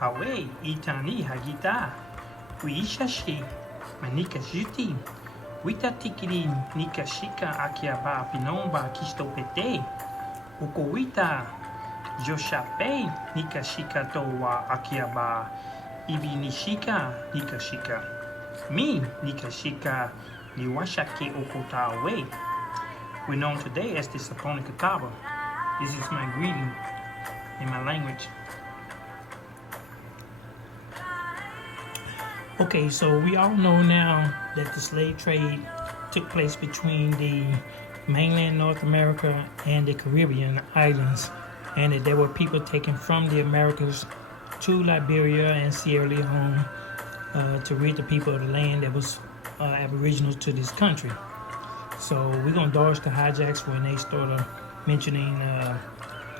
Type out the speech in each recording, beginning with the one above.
Awe itani hagita. Uishashi. Manika jiti. Wita tikiri nika shika akiaba pinomba kistopete. Ukowita. Joshape nika shika towa akiaba. Ibi nishika nika shika. Mi nika shika niwashake okota away. We're known today as the Saponi Kataba. This is my greeting in my language. Okay, so we all know now that the slave trade took place between the mainland North America and the Caribbean islands, and that there were people taken from the Americas to Liberia and Sierra Leone to rid the people of the land that was aboriginal to this country. So we're going to dodge the hijacks when they start mentioning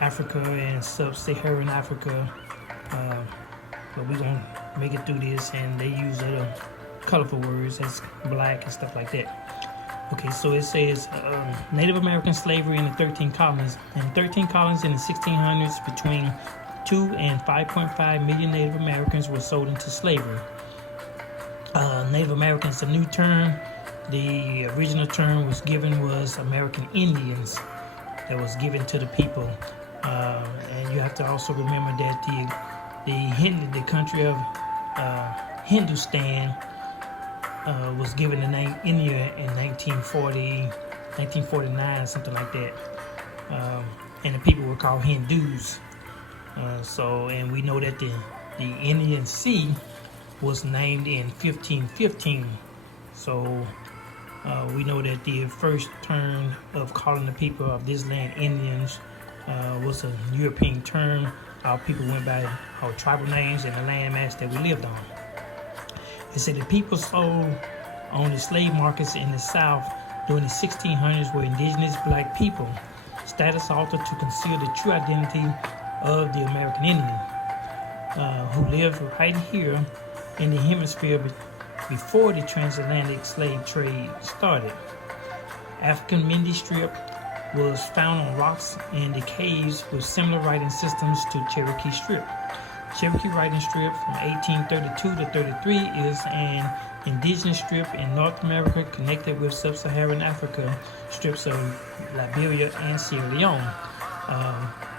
Africa and sub-Saharan Africa, but we're going to make it through this, and they use other colorful words as black and stuff like that. Okay, so it says Native American slavery in the 13 colonies. In 13 colonies in the 1600s, between 2 and 5.5 million Native Americans were sold into slavery. Native American is a new term. The original term was American Indians, that was given to the people. And you have to also remember that the country of Hindustan was given the name India in 1949, something like that. And the people were called Hindus. And we know that the Indian Sea was named in 1515. So we know that the first term of calling the people of this land Indians was a European term. Our people went by our tribal names and the landmass that we lived on. It said the people sold on the slave markets in the South during the 1600s were indigenous black people, status altered to conceal the true identity of the American Indian, who lived right here in the hemisphere before the transatlantic slave trade started. African Mendi strip was found on rocks in the caves with similar writing systems to Cherokee strip. Cherokee writing strip from 1832 to 33 is an indigenous strip in North America connected with sub-Saharan Africa strips of Liberia and Sierra Leone.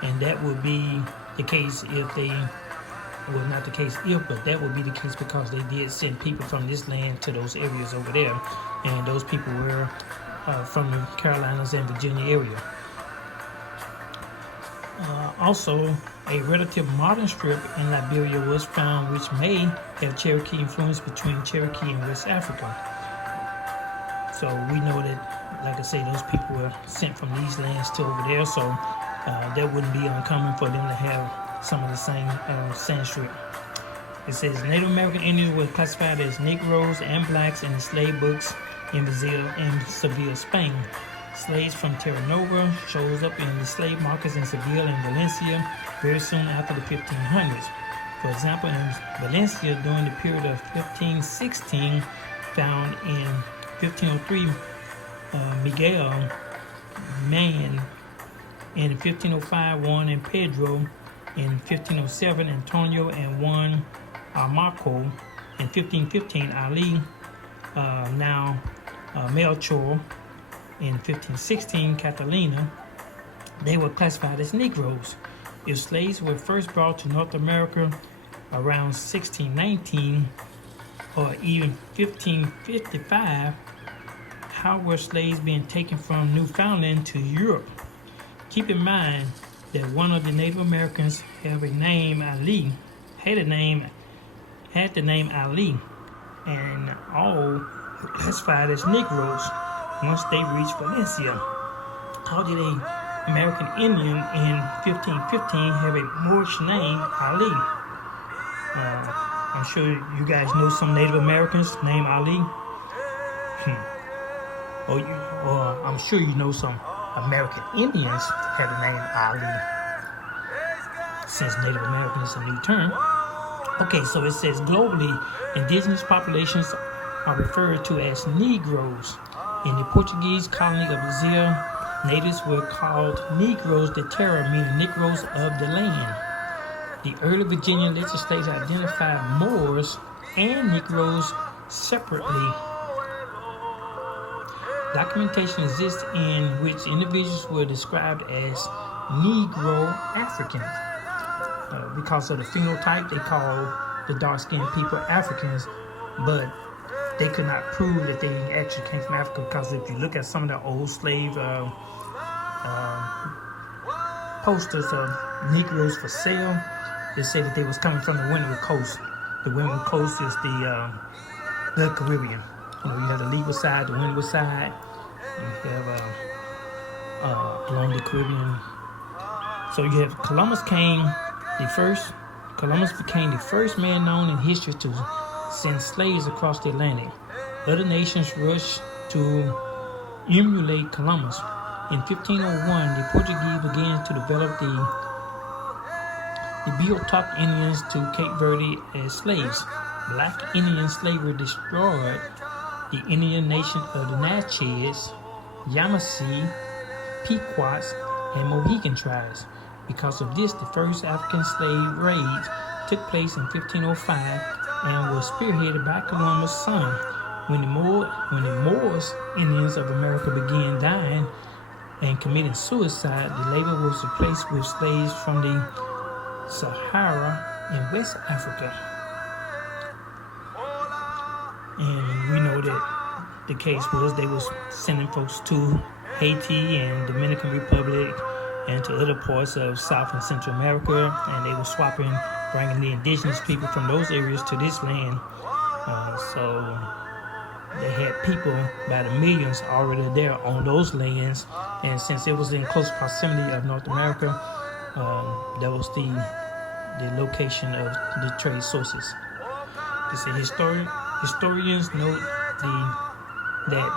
And that would be the case if they, well, not the case if, but that would be the case because they did send people from this land to those areas over there. And those people were from the Carolinas and Virginia area. Also, a relative modern strip in Liberia was found which may have Cherokee influence between Cherokee and West Africa. So we know that, like I say, those people were sent from these lands to over there, so that wouldn't be uncommon for them to have some of the same sand strip. It says Native American Indians were classified as Negroes and blacks in the slave books in Seville, Spain. Slaves from Terra Nova shows up in the slave markets in Seville and Valencia very soon after the 1500s. For example, in Valencia during the period of 1516, found in 1503 Miguel Man, in 1505 Juan and Pedro, in 1507 Antonio and Juan Armaco, in 1515 Ali, Melchor, in 1516 Catalina. They were classified as Negroes. If slaves were first brought to North America around 1619 or even 1555, how were slaves being taken from Newfoundland to Europe? Keep in mind that one of the Native Americans had the name Ali, and all classified as Negroes once they reached Valencia. How did a American Indian in 1515 have a Moorish name, Ali? I'm sure you guys know some Native Americans named Ali. Or I'm sure you know some American Indians have the name Ali, since Native American is a new term. Okay, so it says globally, indigenous populations are referred to as Negroes. In the Portuguese colony of Brazil, natives were called Negros de Terra, meaning Negroes of the land. The early Virginia legislature identified Moors and Negroes separately. Documentation exists in which individuals were described as Negro Africans. Because of the phenotype, they called the dark-skinned people Africans, but they could not prove that they actually came from Africa, because if you look at some of the old slave posters of Negroes for sale, they said that they was coming from the Windward Coast. The Windward Coast is the Caribbean. You have the legal side, the Windward side. You have along the Caribbean. So you have Columbus became the first man known in history to send slaves across the Atlantic. Other nations rushed to emulate Columbus. In 1501, the Portuguese began to develop the Beothuk Indians to Cape Verde as slaves. Black Indian slavery destroyed the Indian nation of the Natchez, Yamasee, Pequots, and Mohican tribes. Because of this, the first African slave raids took place in 1505 and was spearheaded by Columbus' son. When the Moors Indians of America began dying and committing suicide, the labor was replaced with slaves from the Sahara in West Africa. And we know that the case was they was sending folks to Haiti and Dominican Republic and to other parts of South and Central America, and they were swapping, bringing the indigenous people from those areas to this land. So they had people by the millions already there on those lands, and since it was in close proximity of North America, that was the location of the trade sources. Historians note that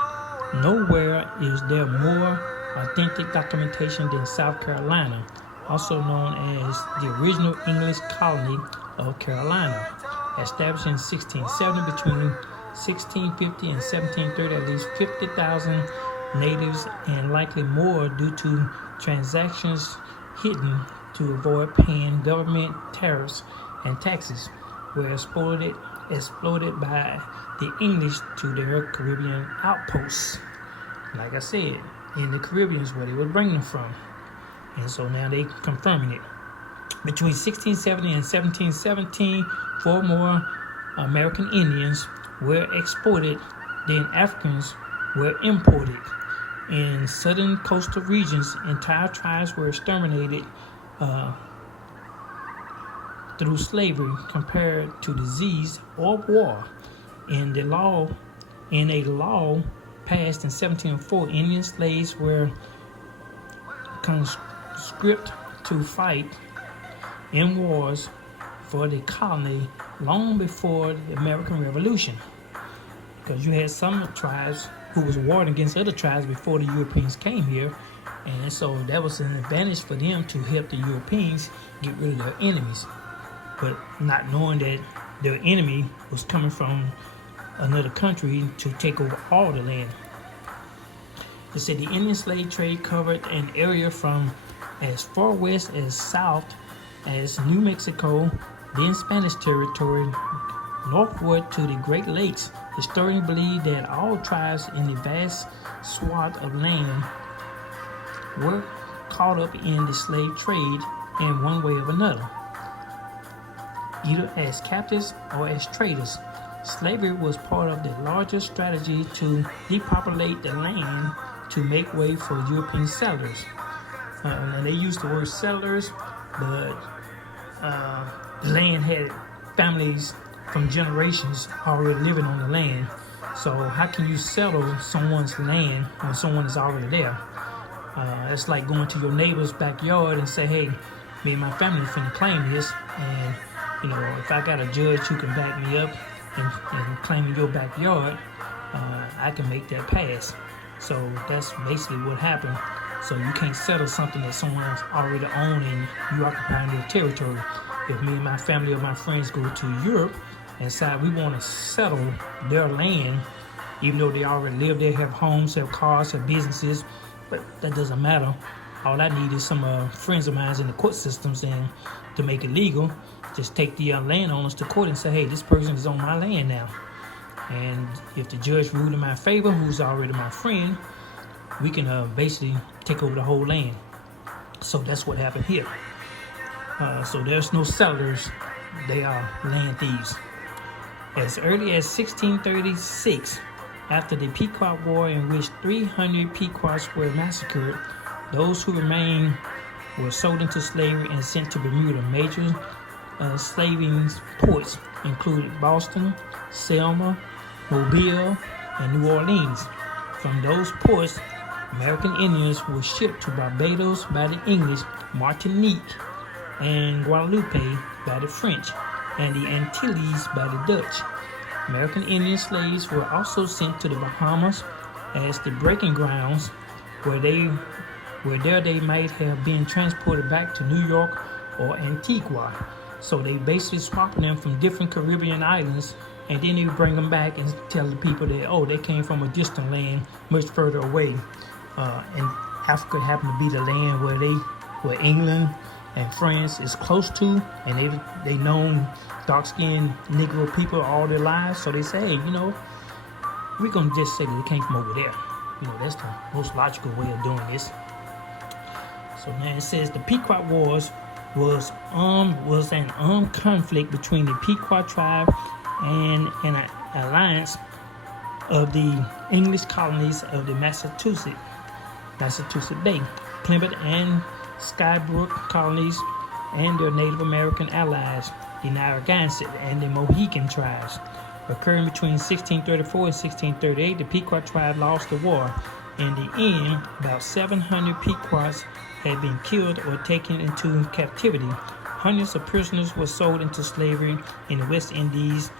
nowhere is there more authentic documentation than South Carolina, also known as the original English colony of Carolina. Established in 1670, between 1650 and 1730, at least 50,000 natives, and likely more due to transactions hidden to avoid paying government tariffs and taxes, were exploited by the English to their Caribbean outposts. Like I said, in the Caribbean is where they were bringing them from. And so now they confirming it. Between 1670 and 1717, 4 more American Indians were exported, then Africans were imported. In southern coastal regions, entire tribes were exterminated through slavery compared to disease or war. In a law passed in 1704, Indian slaves were conscripted to fight in wars for the colony long before the American Revolution, because you had some tribes who was warring against other tribes before the Europeans came here, and so that was an advantage for them to help the Europeans get rid of their enemies, but not knowing that their enemy was coming from another country to take over all the land. They said the Indian slave trade covered an area from as far west as south as New Mexico, then Spanish territory, northward to the Great Lakes. Historians believe that all tribes in the vast swath of land were caught up in the slave trade in one way or another, either as captives or as traders. Slavery was part of the larger strategy to depopulate the land to make way for European settlers. And they used the word settlers, but the land had families from generations already living on the land. So how can you settle someone's land when someone is already there? It's like going to your neighbor's backyard and say, hey, me and my family finna claim this, and if I got a judge who can back me up and claim your backyard, I can make that pass. So that's basically what happened. So you can't settle something that someone else already owned and you occupying their territory. If me and my family or my friends go to Europe and decide we want to settle their land, even though they already live there, have homes, have cars, have businesses, but that doesn't matter. all I need is some friends of mine in the court systems, and to make it legal, just take the landowners to court and say, hey, this person is on my land now. And if the judge ruled in my favor, who's already my friend, we can basically take over the whole land. So that's what happened here. So there's no settlers, they are land thieves. As early as 1636, after the Pequot War, in which 300 Pequots were massacred, those who remained were sold into slavery and sent to Bermuda. Major slaving ports included Boston, Selma, Mobile, and New Orleans. From those ports, American Indians were shipped to Barbados by the English, Martinique and Guadeloupe by the French, and the Antilles by the Dutch. American Indian slaves were also sent to the Bahamas as the breaking grounds, where there they might have been transported back to New York or Antigua. So they basically swapping them from different Caribbean islands, and then they bring them back and tell the people that, oh, they came from a distant land much further away. And Africa happened to be the land where England and France is close to, and they known dark-skinned Negro people all their lives. So they say, hey, we're gonna just say that they came from over there. That's the most logical way of doing this. So now it says the Pequot Wars was an armed conflict between the Pequot tribe and an alliance of the English colonies of the Massachusetts Bay, Plymouth and Skybrook colonies, and their Native American allies, the Narragansett and the Mohican tribes. Occurring between 1634 and 1638, the Pequot tribe lost the war. In the end, about 700 Pequots had been killed or taken into captivity. Hundreds of prisoners were sold into slavery in the West Indies.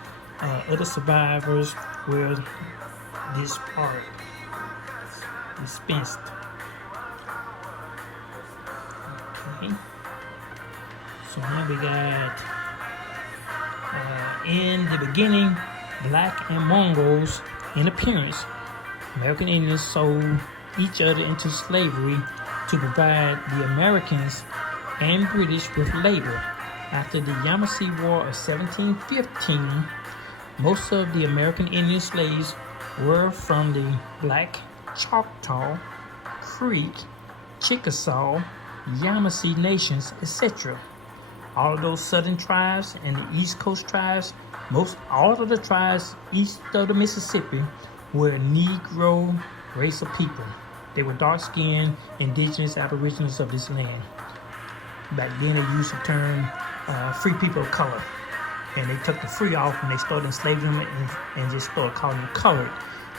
Other survivors were dispensed. Okay. So now we got, in the beginning, black and Mongols in appearance, American Indians sold each other into slavery to provide the Americans and British with labor. After the Yamasee War of 1715, most of the American Indian slaves were from the Black, Choctaw, Creek, Chickasaw, Yamasee nations, etc. All of those southern tribes and the East Coast tribes, all of the tribes east of the Mississippi were Negro race of people. They were dark-skinned, indigenous aboriginals of this land. Back then, they used the term free people of color. And they took the free off and they started enslaving them and just started calling them colored.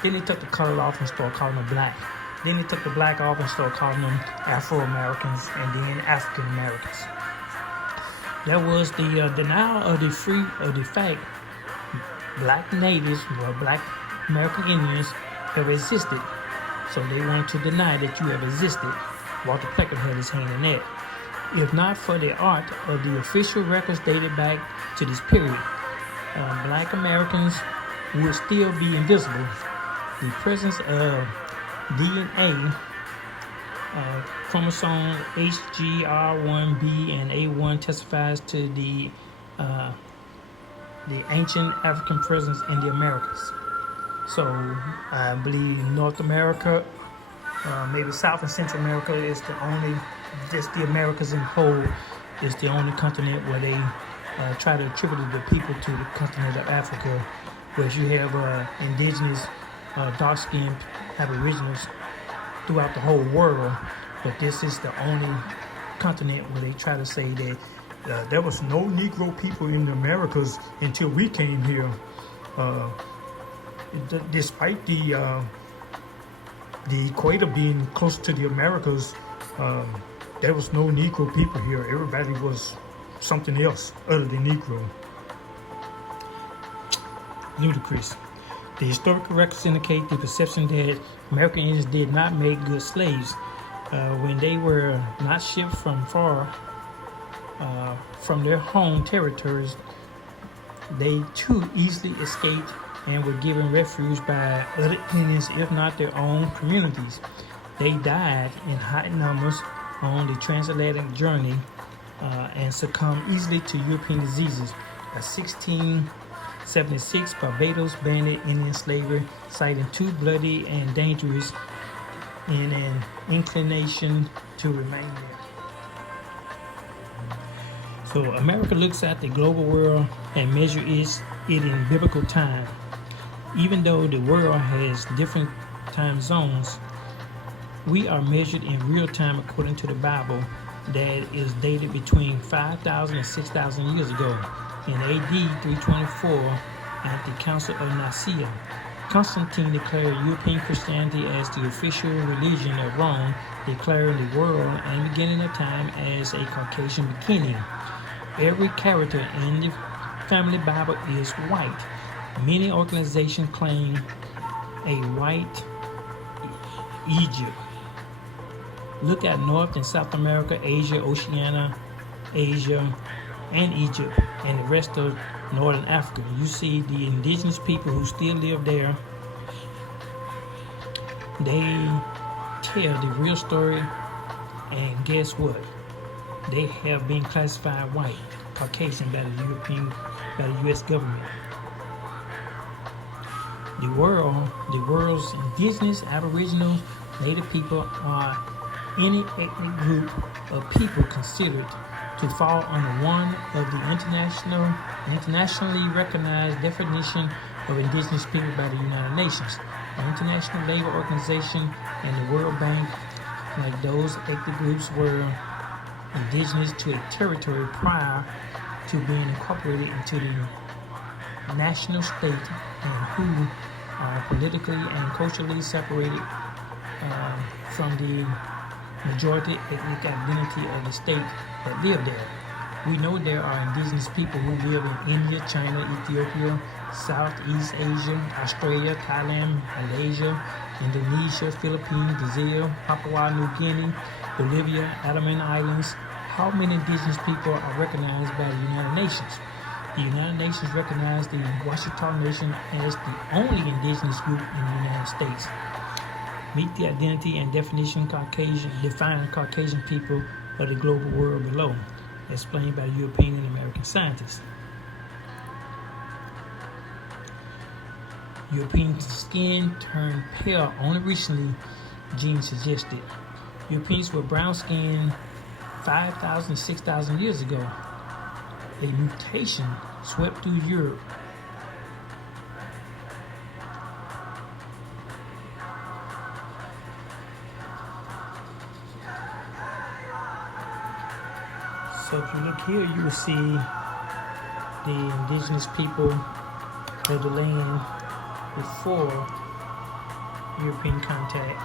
Then they took the colored off and started calling them black. Then they took the black off and started calling them Afro-Americans and then African-Americans. That was the denial of the fact black natives or black American Indians have existed. So they wanted to deny that you have existed. Walter Pleckett had his hand in that. If not for the art of the official records dated back to this period, black Americans would still be invisible. The presence of DNA, chromosome HGR1B and A1 testifies to the ancient African presence in the Americas. So I believe North America, maybe South and Central America is just the Americas in whole is the only continent where they try to attribute the people to the continent of Africa, whereas you have indigenous dark-skinned aboriginals throughout the whole world, but this is the only continent where they try to say that there was no Negro people in the Americas until we came here. Despite the equator being close to the Americas, there was no Negro people here. Everybody was something else other than Negro. Ludicrous. The historical records indicate the perception that American Indians did not make good slaves. When they were not shipped from far from their home territories, they too easily escaped and were given refuge by other Indians, if not their own communities. They died in high numbers on the transatlantic journey and succumbed easily to European diseases. By 1676, Barbados banned Indian slavery, citing too bloody and dangerous in an inclination to remain there. So America looks at the global world and measures it in biblical time. Even though the world has different time zones, we are measured in real time according to the Bible that is dated between 5,000 and 6,000 years ago. In AD 324, at the Council of Nicaea, Constantine declared European Christianity as the official religion of Rome, declaring the world and beginning of time as a Caucasian beginning. Every character in the family Bible is white. Many organizations claim a white Egypt. Look at North and South America, Asia, Oceania, Asia, and Egypt, and the rest of Northern Africa. You see the indigenous people who still live there. They tell the real story, and guess what? They have been classified white, Caucasian by the U.S. government. The world's indigenous, Aboriginal, Native people are any ethnic group of people considered to fall under one of the internationally recognized definition of indigenous people by the United Nations, the International Labor Organization, and the World Bank. Like those ethnic groups were indigenous to a territory prior to being incorporated into the national state, and who are politically and culturally separated from the majority ethnic identity of the state that live there. We know there are indigenous people who live in India, China, Ethiopia, Southeast Asia, Australia, Thailand, Malaysia, Indonesia, Philippines, Brazil, Papua New Guinea, Bolivia, Andaman Islands. How many indigenous people are recognized by the United Nations? The United Nations recognized the Washita Nation as the only indigenous group in the United States. Meet the identity and define Caucasian people of the global world below, explained by European and American scientists. European skin turned pale only recently, genes suggested. Europeans were brown skinned 5,000, 6,000 years ago. A mutation swept through Europe. So if you look here, you will see the indigenous people of the land before European contact.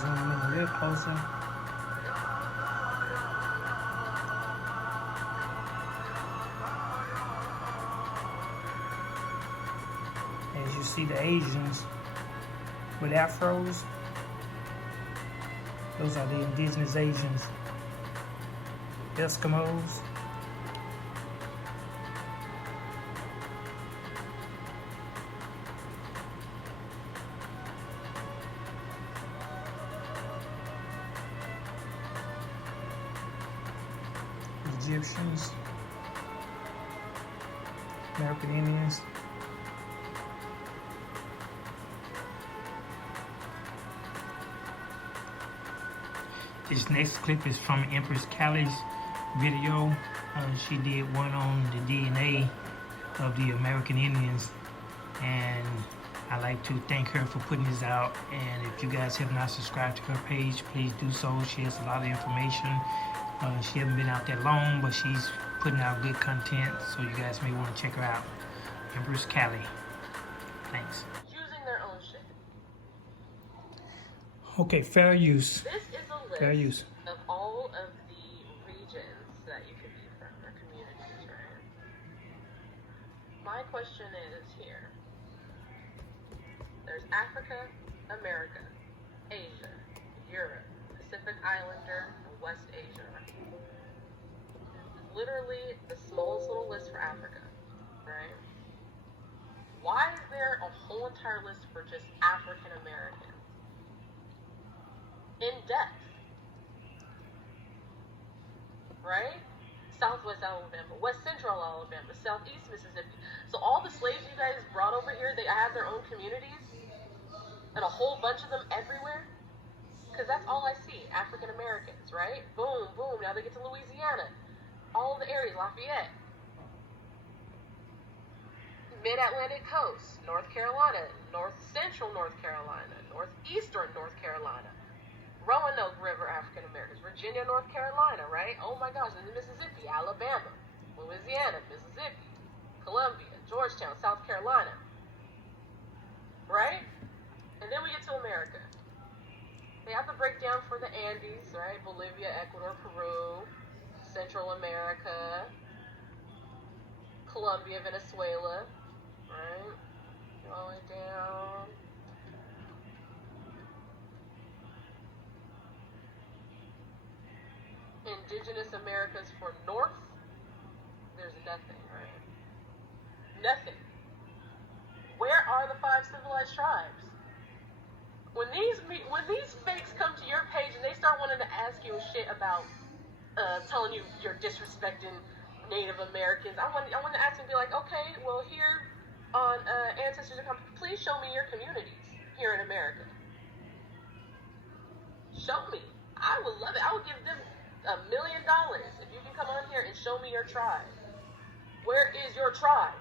Zoom in a little closer. As you see the Asians with afros, those are the indigenous Asians. Eskimos. Egyptians. American Indians. This next clip is from Empress Callie's video. She did one on the DNA of the American Indians, and I'd like to thank her for putting this out. And if you guys have not subscribed to her page, please do so. She has a lot of information. She hasn't been out that long, but she's putting out good content, so you guys may want to check her out. Empress Callie. Thanks. Using their own shit. Okay, fair use. This is a list Fair use. of all of the regions that you could be from, or communities, right? My question is here. There's Africa, America, Asia, Europe, Pacific Islander, and West Asia. This is literally the smallest little list for Africa, right? Why is there a whole entire list for just African American? In depth. Right? Southwest Alabama, West Central Alabama, Southeast Mississippi. So all the slaves you guys brought over here, they had their own communities? And a whole bunch of them everywhere? Because that's all I see, African Americans, right? Boom, boom, now they get to Louisiana. All of the areas, Lafayette. Mid-Atlantic coast, North Carolina, North Central North Carolina, Northeastern North Carolina, Roanoke River African Americans, Virginia, North Carolina, right? Oh my gosh, and then Mississippi, Alabama, Louisiana, Mississippi, Columbia, Georgetown, South Carolina, right? And then we get to America. They have to break down for the Andes, right? Bolivia, Ecuador, Peru, Central America, Colombia, Venezuela, right? Going down. Indigenous Americas for North, there's nothing, right? Nothing. Where are the 5 civilized tribes? When these fakes come to your page and they start wanting to ask you shit about telling you you're disrespecting Native Americans, I want to ask them, be like, okay, well, here on Ancestors, please show me your communities here in America. Show me. I would love it. I would give them $1 million if you can come on here and show me your tribe. Where is your tribe?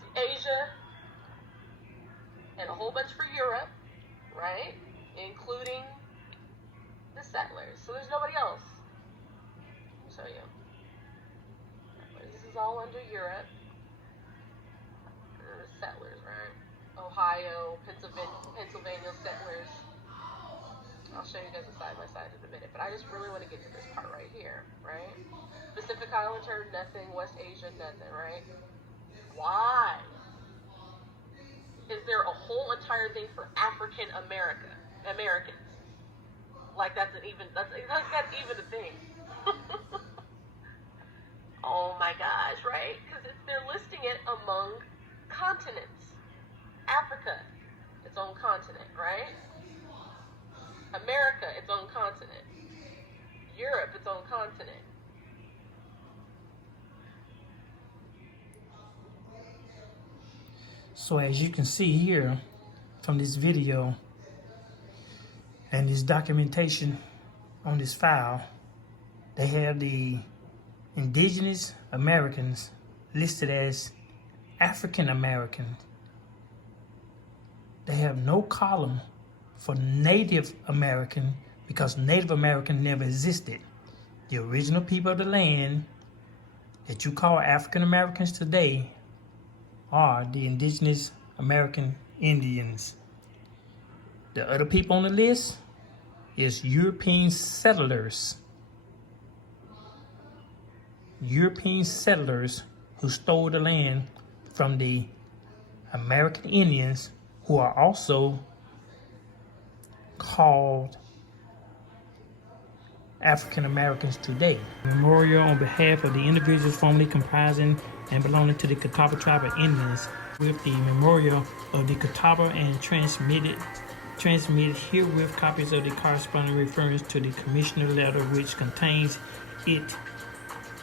See, Asia and a whole bunch for Europe, right? Including the settlers. So there's nobody else. I'll show you. This is all under Europe. The settlers, right? Ohio, Pennsylvania settlers. I'll show you guys a side-by-side in a minute, but I just really want to get to this part right here, right? Pacific Islander, nothing. West Asia, nothing, right? Why? Is there a whole entire thing for African Americans? Like that's even a thing. Oh my gosh, right? Because they're listing it among continents. Africa, its own continent, right? America, its own continent. Europe, its own continent. So as you can see here from this video and this documentation on this file, they have the Indigenous Americans listed as African Americans. They have no column for Native American because Native American never existed. The original people of the land that you call African Americans today are the Indigenous American Indians. The other people on the list is European settlers. European settlers who stole the land from the American Indians, who are also called African Americans today. Memorial on behalf of the individuals formerly comprising and belonging to the Catawba tribe of Indians, with the memorial of the Kataba and transmitted herewith copies of the corresponding reference to the commissioner letter, which contains it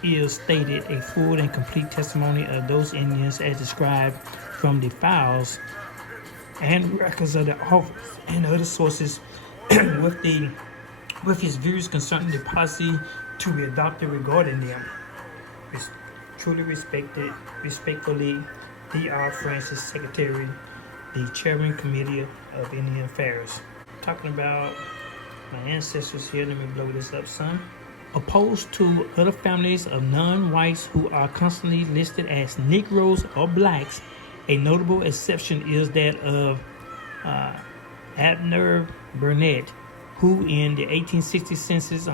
is stated a full and complete testimony of those Indians as described from the files and records of the office and other sources with his views concerning the policy to be adopted regarding them. Truly respectfully, D.R. Francis, Secretary, the Chairman Committee of Indian Affairs. Talking about my ancestors here, let me blow this up, son. Opposed to other families of non-whites who are constantly listed as Negroes or blacks, a notable exception is that of Abner Burnett, who in the 1860 census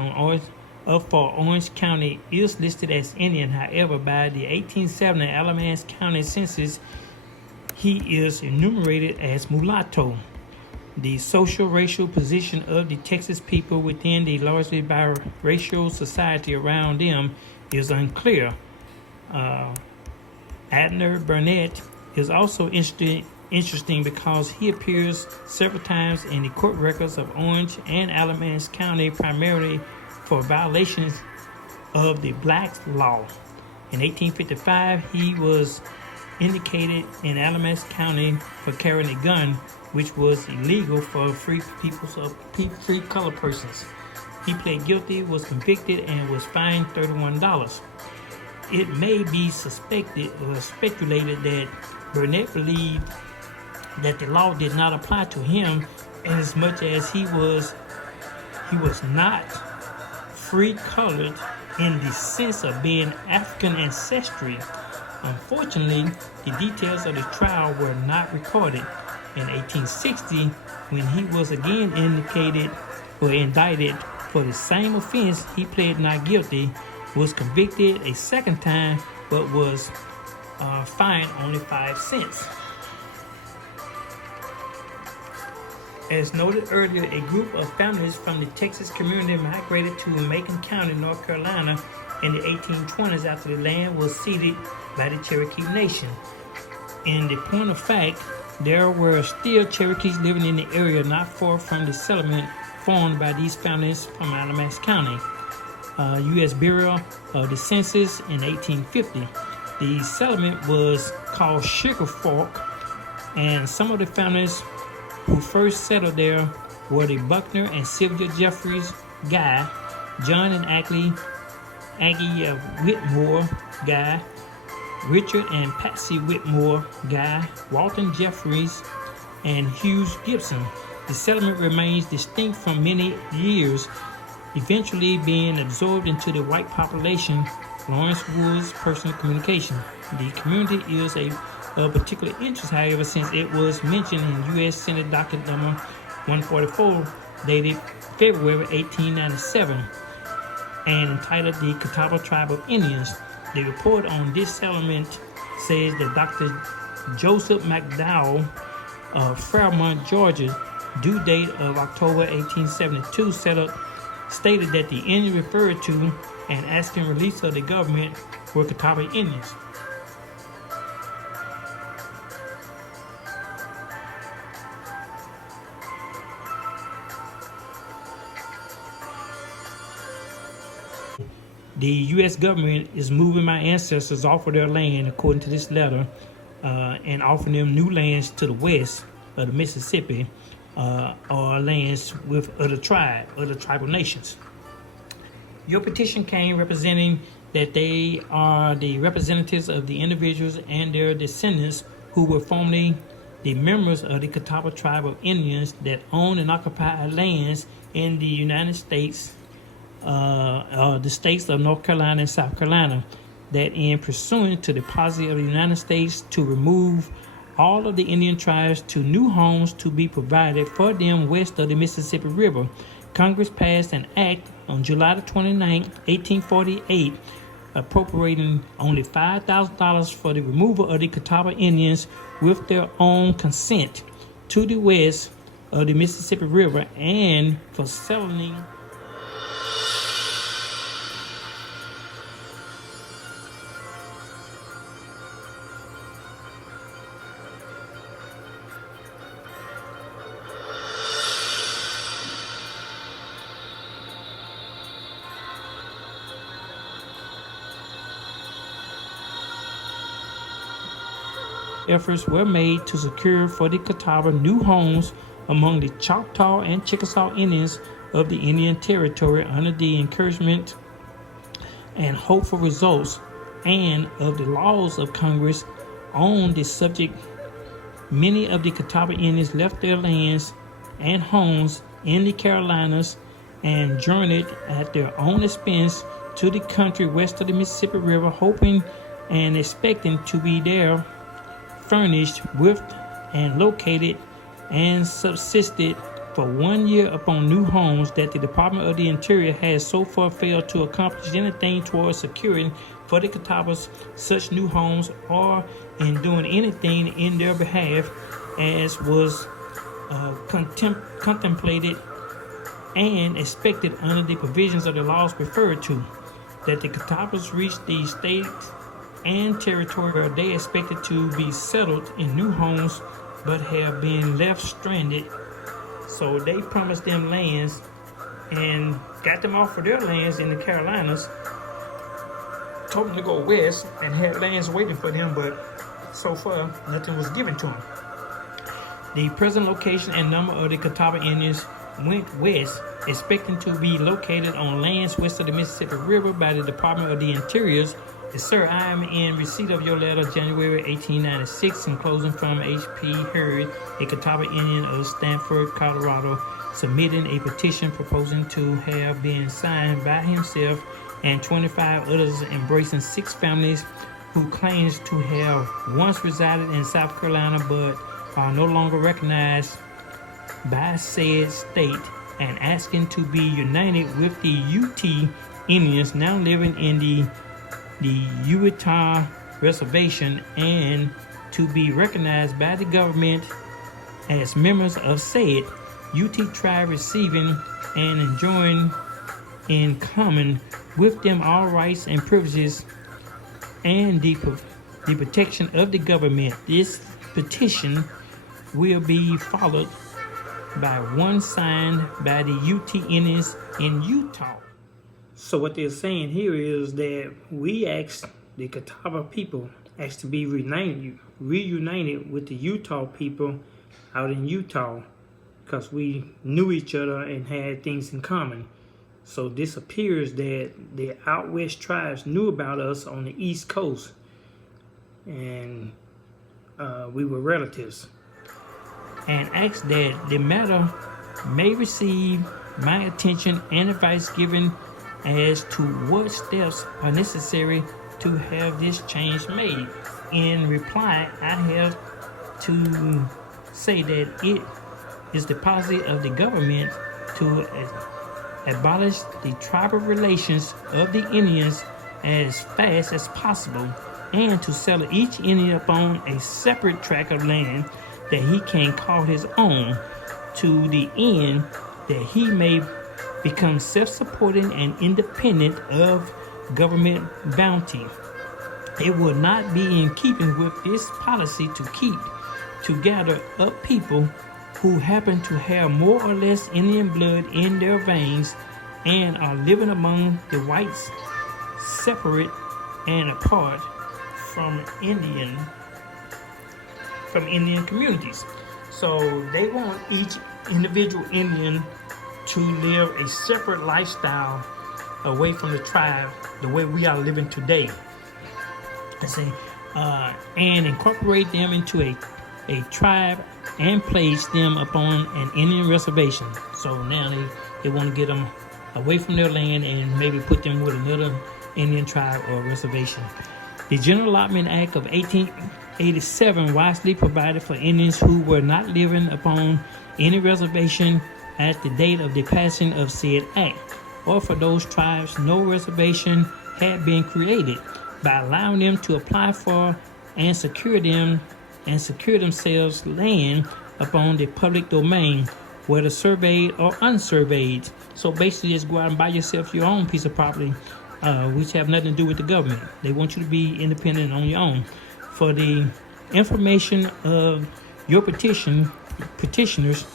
for Orange County is listed as Indian. However, by the 1870 Alamance County census, he is enumerated as mulatto. The social-racial position of the Texas people within the largely biracial society around them is unclear. Abner Burnett is also interesting because he appears several times in the court records of Orange and Alamance County, primarily for violations of the Blacks Law. In 1855, he was indicated in Alamance County for carrying a gun, which was illegal for free colored persons. He pled guilty, was convicted, and was fined $31. It may be suspected or speculated that Burnett believed that the law did not apply to him, as much as he was not free colored in the sense of being African ancestry. Unfortunately, the details of the trial were not recorded. In 1860, when he was again indicted for the same offense, he pled not guilty, was convicted a second time, but was fined only 5 cents. As noted earlier, a group of families from the Texas community migrated to Macon County, North Carolina in the 1820s after the land was ceded by the Cherokee Nation. In the point of fact, there were still Cherokees living in the area not far from the settlement formed by these families from Alamance County. U.S. Bureau of the Census in 1850. The settlement was called Sugar Fork, and some of the families who first settled there were the Buckner and Sylvia Jeffries Guy, John and Aggie Whitmore Guy, Richard and Patsy Whitmore Guy, Walton Jeffries, and Hughes Gibson. The settlement remains distinct for many years, eventually being absorbed into the white population. Lawrence Wood's personal communication. The community is of particular interest, however, since it was mentioned in U.S. Senate Docket Number 144, dated February 1897, and entitled the Catawba Tribe of Indians. The report on this settlement says that Dr. Joseph McDowell of Fairmont, Georgia, due date of October 1872, stated that the Indians referred to and asking release of the government were Catawba Indians. The U.S. government is moving my ancestors off of their land, according to this letter, and offering them new lands to the west of the Mississippi, or lands with other tribal nations. Your petition came representing that they are the representatives of the individuals and their descendants who were formerly the members of the Catawba Tribe of Indians that own and occupy lands in the United States, the states of North Carolina and South Carolina, that in pursuant to the policy of the United States to remove all of the Indian tribes to new homes to be provided for them west of the Mississippi River, Congress passed an act on July 29, 1848, appropriating only $5,000 for the removal of the Catawba Indians with their own consent to the west of the Mississippi River and for settling efforts were made to secure for the Catawba new homes among the Choctaw and Chickasaw Indians of the Indian Territory under the encouragement and hopeful results and of the laws of Congress on this subject. Many of the Catawba Indians left their lands and homes in the Carolinas and journeyed at their own expense to the country west of the Mississippi River, hoping and expecting to be there furnished with and located and subsisted for 1 year upon new homes. That the Department of the Interior has so far failed to accomplish anything towards securing for the Catawbas such new homes or in doing anything in their behalf as was contemplated and expected under the provisions of the laws referred to. That the Catawbas reached the state and territory where they expected to be settled in new homes but have been left stranded. So they promised them lands and got them off of their lands in the Carolinas, told them to go west and had lands waiting for them, but so far nothing was given to them. The present location and number of the Cataba Indians went west, expecting to be located on lands west of the Mississippi River by the Department of the Interiors. Sir, I am in receipt of your letter, January 1896, enclosing from H.P. Hurd, a Catawba Indian of Stanford, Colorado, submitting a petition proposing to have been signed by himself and 25 others, embracing 6 families who claims to have once resided in South Carolina but are no longer recognized by said state, and asking to be united with the UT Indians now living in the Utah Reservation and to be recognized by the government as members of said UT tribe, receiving and enjoying in common with them all rights and privileges and the protection of the government. This petition will be followed by one signed by the UT Indians in Utah. So what they're saying here is that we asked, the Catawba people asked to be reunited with the Utah people out in Utah because we knew each other and had things in common. So this appears that the out west tribes knew about us on the East Coast, and we were relatives, and asked that the matter may receive my attention and advice given as to what steps are necessary to have this change made. In reply, I have to say that it is the policy of the government to abolish the tribal relations of the Indians as fast as possible, and to settle each Indian upon a separate tract of land that he can call his own, to the end that he may become self-supporting and independent of government bounty. It would not be in keeping with this policy to gather up people who happen to have more or less Indian blood in their veins and are living among the whites, separate and apart from Indian communities. So they want each individual Indian to live a separate lifestyle away from the tribe, the way we are living today. And incorporate them into a tribe and place them upon an Indian reservation. So now they want to get them away from their land and maybe put them with another Indian tribe or reservation. The General Allotment Act of 1887 wisely provided for Indians who were not living upon any reservation at the date of the passing of said act, or for those tribes no reservation had been created, by allowing them to apply for and secure themselves land upon the public domain, whether surveyed or unsurveyed. So basically, just go out and buy yourself your own piece of property, which have nothing to do with the government. They want you to be independent on your own. For the information of your petitioners,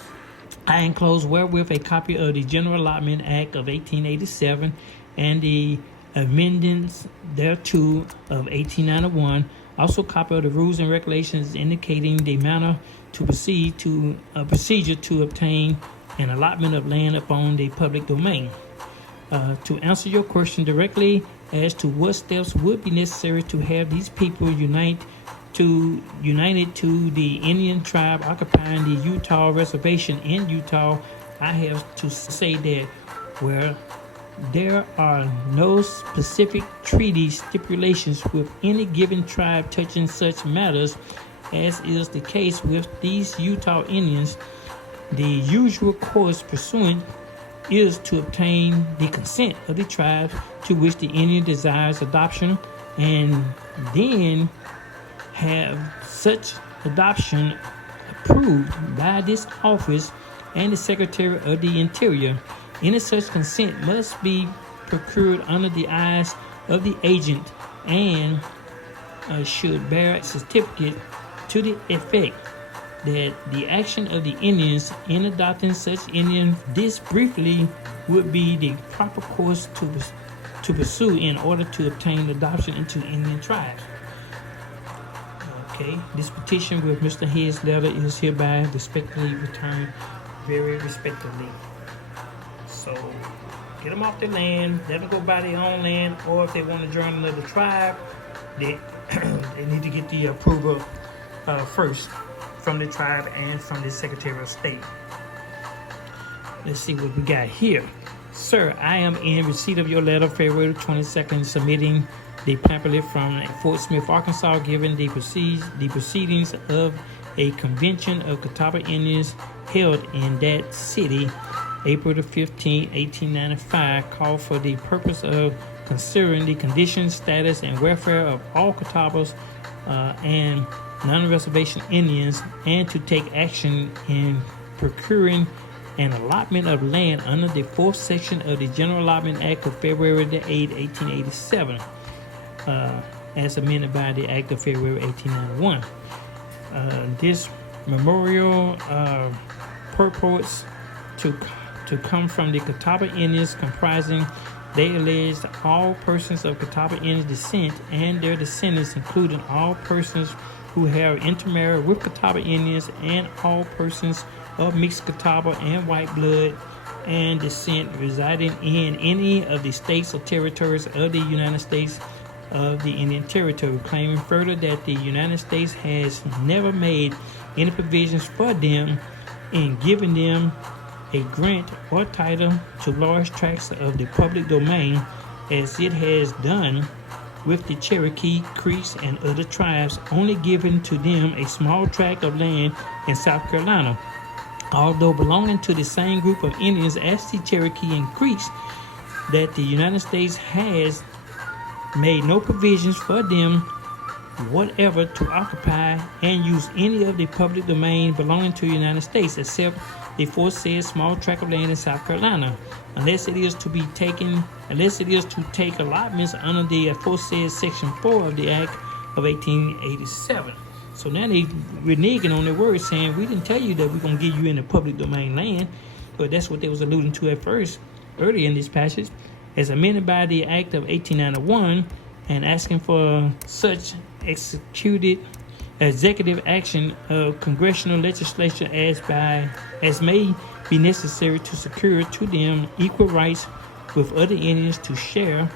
I enclose wherewith a copy of the General Allotment Act of 1887 and the amendments thereto of 1891. Also, copy of the rules and regulations indicating the manner to proceed to a procedure to obtain an allotment of land upon the public domain. To answer your question directly as to what steps would be necessary to have these people united to the Indian tribe occupying the Utah reservation in Utah, I have to say that where there are no specific treaty stipulations with any given tribe touching such matters, as is the case with these Utah Indians, the usual course pursuant is to obtain the consent of the tribe to which the Indian desires adoption, and then have such adoption approved by this office and the Secretary of the Interior. Any such consent must be procured under the eyes of the agent and should bear a certificate to the effect that the action of the Indians in adopting such Indian this briefly would be the proper course to pursue in order to obtain adoption into Indian tribes. Okay, this petition with Mr. Head's letter is hereby respectfully returned, very respectfully. So, get them off their land, let them go buy their own land, or if they want to join another tribe, they need to get the approval first from the tribe and from the Secretary of State. Let's see what we got here. Sir, I am in receipt of your letter February 22nd submitting the pamphlet from Fort Smith, Arkansas, given the proceedings of a convention of Cataba Indians held in that city April the 15th, 1895, called for the purpose of considering the condition, status, and welfare of all Catawbas and non-reservation Indians, and to take action in procuring an allotment of land under the 4th section of the General Allotment Act of February the 8th, 1887, as amended by the Act of February 1891. This memorial purports to come from the Cataba Indians, comprising, they alleged, all persons of Cataba Indian descent and their descendants, including all persons who have intermarried with Cataba Indians and all persons of mixed Catawba and white blood and descent residing in any of the states or territories of the United States of the Indian Territory, claiming further that the United States has never made any provisions for them in giving them a grant or title to large tracts of the public domain, as it has done with the Cherokee, Creeks, and other tribes, only giving to them a small tract of land in South Carolina. Although belonging to the same group of Indians as the Cherokee and Creeks, that the United States has made no provisions for them whatever to occupy and use any of the public domain belonging to the United States, except the aforesaid small tract of land in South Carolina, unless it is to take allotments under the aforesaid Section 4 of the Act of 1887. So now they reneging on their words, saying we didn't tell you that we're going to give you any public domain land, but that's what they was alluding to at first, early in this passage, as amended by the Act of 1891, and asking for such executive action of congressional legislation as may be necessary to secure to them equal rights with other Indians to share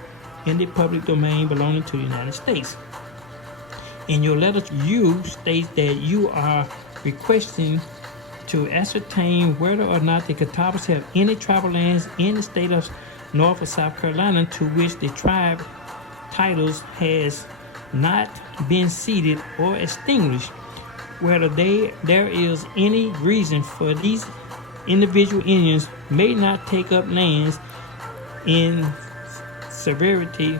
in the public domain belonging to the United States. In your letter, you state that you are requesting to ascertain whether or not the Catawbas have any tribal lands in the state of North or South Carolina to which the tribe titles has not been ceded or extinguished, whether there is any reason for these individual Indians may not take up lands in severity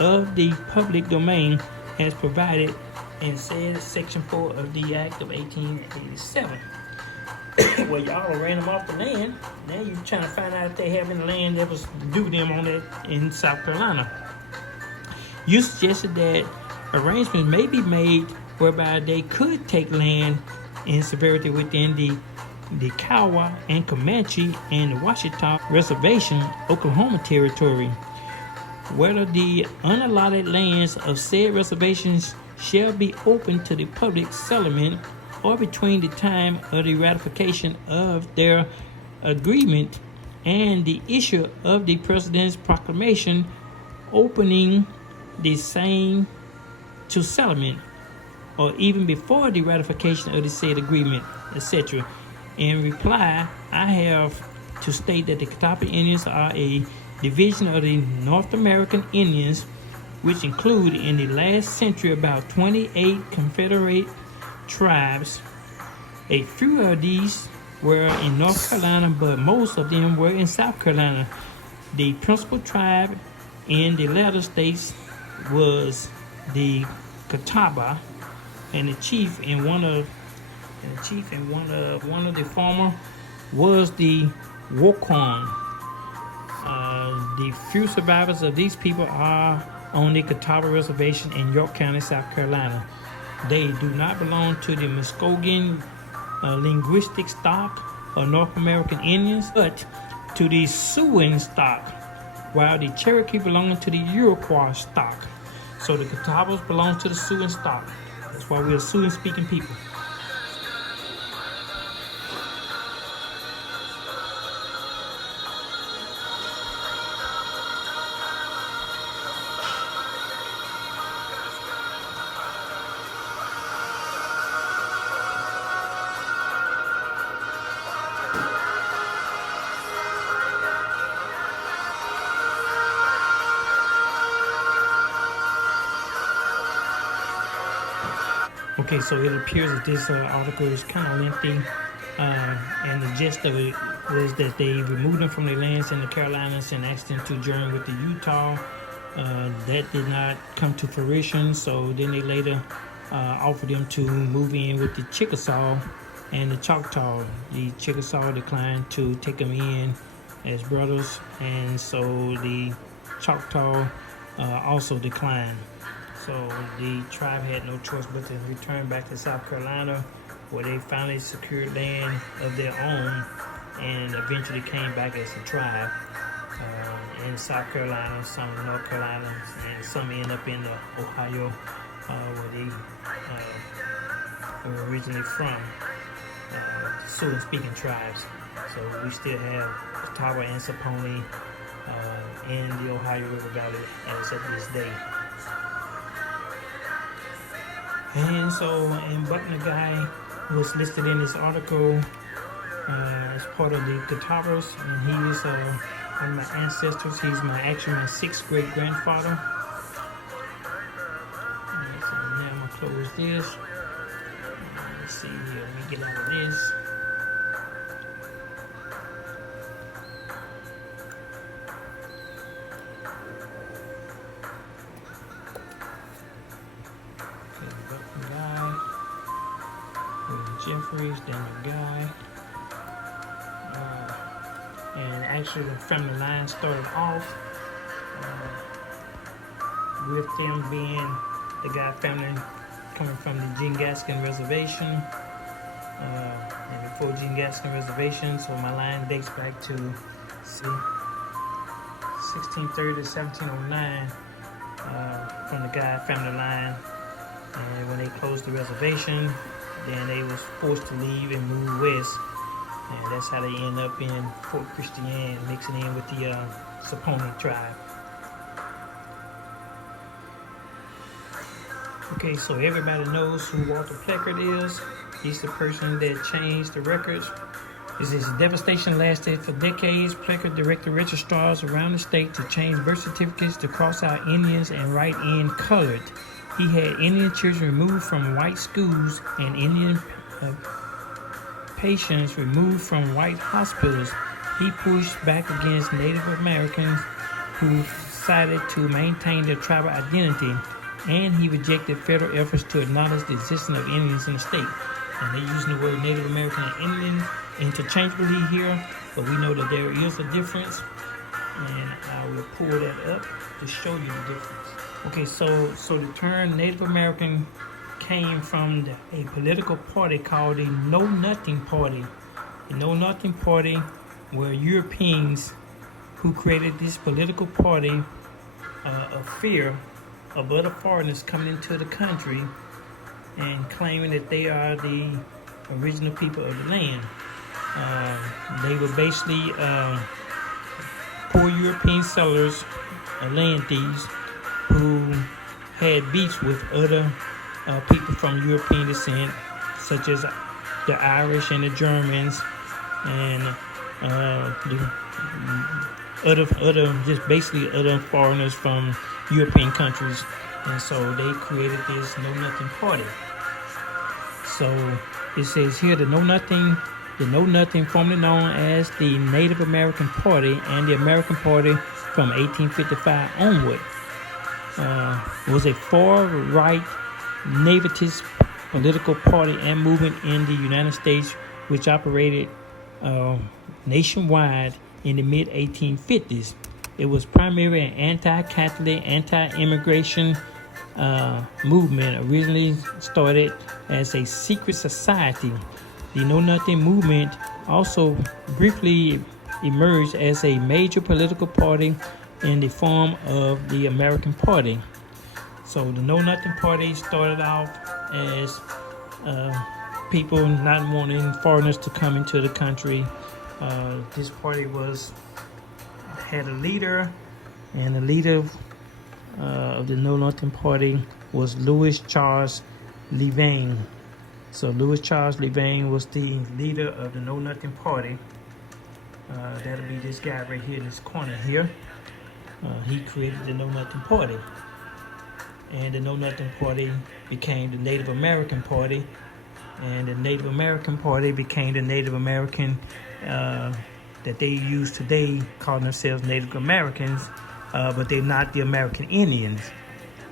of the public domain as provided in said Section 4 of the Act of 1887. Well, y'all ran them off the land. Now you're trying to find out if they have any land that was due them on it in South Carolina. You suggested that arrangements may be made whereby they could take land in severity within the Catawba and Comanche and the Washita Reservation, Oklahoma Territory, whether the unallotted lands of said reservations shall be open to the public settlement or between the time of the ratification of their agreement and the issue of the President's proclamation opening the same to settlement, or even before the ratification of the said agreement, etc. In reply, I have to state that the Catawba Indians are a division of the North American Indians, which include in the last century about 28 Confederate tribes. A few of these were in North Carolina, but most of them were in South Carolina. The principal tribe in the latter states was the Kataba, and the chief in one of the former was the Wokon. The few survivors of these people are on the Cataba Reservation in York County, South Carolina. They do not belong to the Muskogee linguistic stock or North American Indians, but to the Siouan stock, while the Cherokee belong to the Iroquois stock. So the Catawbas belong to the Siouan stock. That's why we're Siouan speaking people. Okay, so it appears that this article is kind of lengthy, and the gist of it was that they removed them from their lands in the Carolinas and asked them to join with the Utah. That did not come to fruition, so then they later offered them to move in with the Chickasaw and the Choctaw. The Chickasaw declined to take them in as brothers, and so the Choctaw also declined. So the tribe had no choice but to return back to South Carolina, where they finally secured land of their own and eventually came back as a tribe in South Carolina, some in North Carolina, and some end up in Ohio, where they were originally from, Siouan-speaking tribes. So we still have Catawba and Saponi in the Ohio River Valley as of this day. And so, and Butler guy was listed in this article as part of the Catawbas, and he is one of my ancestors. He's actually my 6th great grandfather. So now I'm gonna close this. Let's see here. Let me get out of this. Jeffries, Daniel Guy, and actually the family line started off with them being the Guy family coming from the Jingaskin Reservation, and before Jingaskin Reservation, so my line dates back to 1630 to 1709 from the Guy family line, and when they closed the reservation, then they was forced to leave and move west, and that's how they end up in Fort Christian, mixing in with the Saponi tribe. Okay, so everybody knows who Walter Pleckard is. He's the person that changed the records. His devastation lasted for decades. Pleckard directed registrars around the state to change birth certificates to cross out Indians and write in colored. He had Indian children removed from white schools and Indian patients removed from white hospitals. He pushed back against Native Americans who decided to maintain their tribal identity, and he rejected federal efforts to acknowledge the existence of Indians in the state. And they're using the word Native American and Indian interchangeably here, but we know that there is a difference, and I will pull that up to show you the difference. Okay, so the term Native American came from a political party called the Know Nothing Party. The Know Nothing Party were Europeans who created this political party of fear of other foreigners coming into the country and claiming that they are the original people of the land. They were basically poor European settlers, land thieves, who had beefs with other people from European descent, such as the Irish and the Germans, and the other, just basically other foreigners from European countries. And so they created this Know Nothing Party. So it says here the Know Nothing, formerly known as the Native American Party and the American Party from 1855 onward, was a far-right nativist political party and movement in the United States, which operated nationwide in the mid-1850s. It was primarily an anti-Catholic, anti-immigration movement. Originally started as a secret society. The Know Nothing movement also briefly emerged as a major political party in the form of the American Party. So the Know Nothing Party started off as people not wanting foreigners to come into the country. This party had a leader, and the leader of the Know Nothing Party was Louis Charles Levain. So Louis Charles Levain was the leader of the Know Nothing Party. That'll be this guy right here in this corner here. He created the Know Nothing Party. And the Know Nothing Party became the Native American Party. And the Native American Party became the Native American that they use today, calling themselves Native Americans, but they're not the American Indians.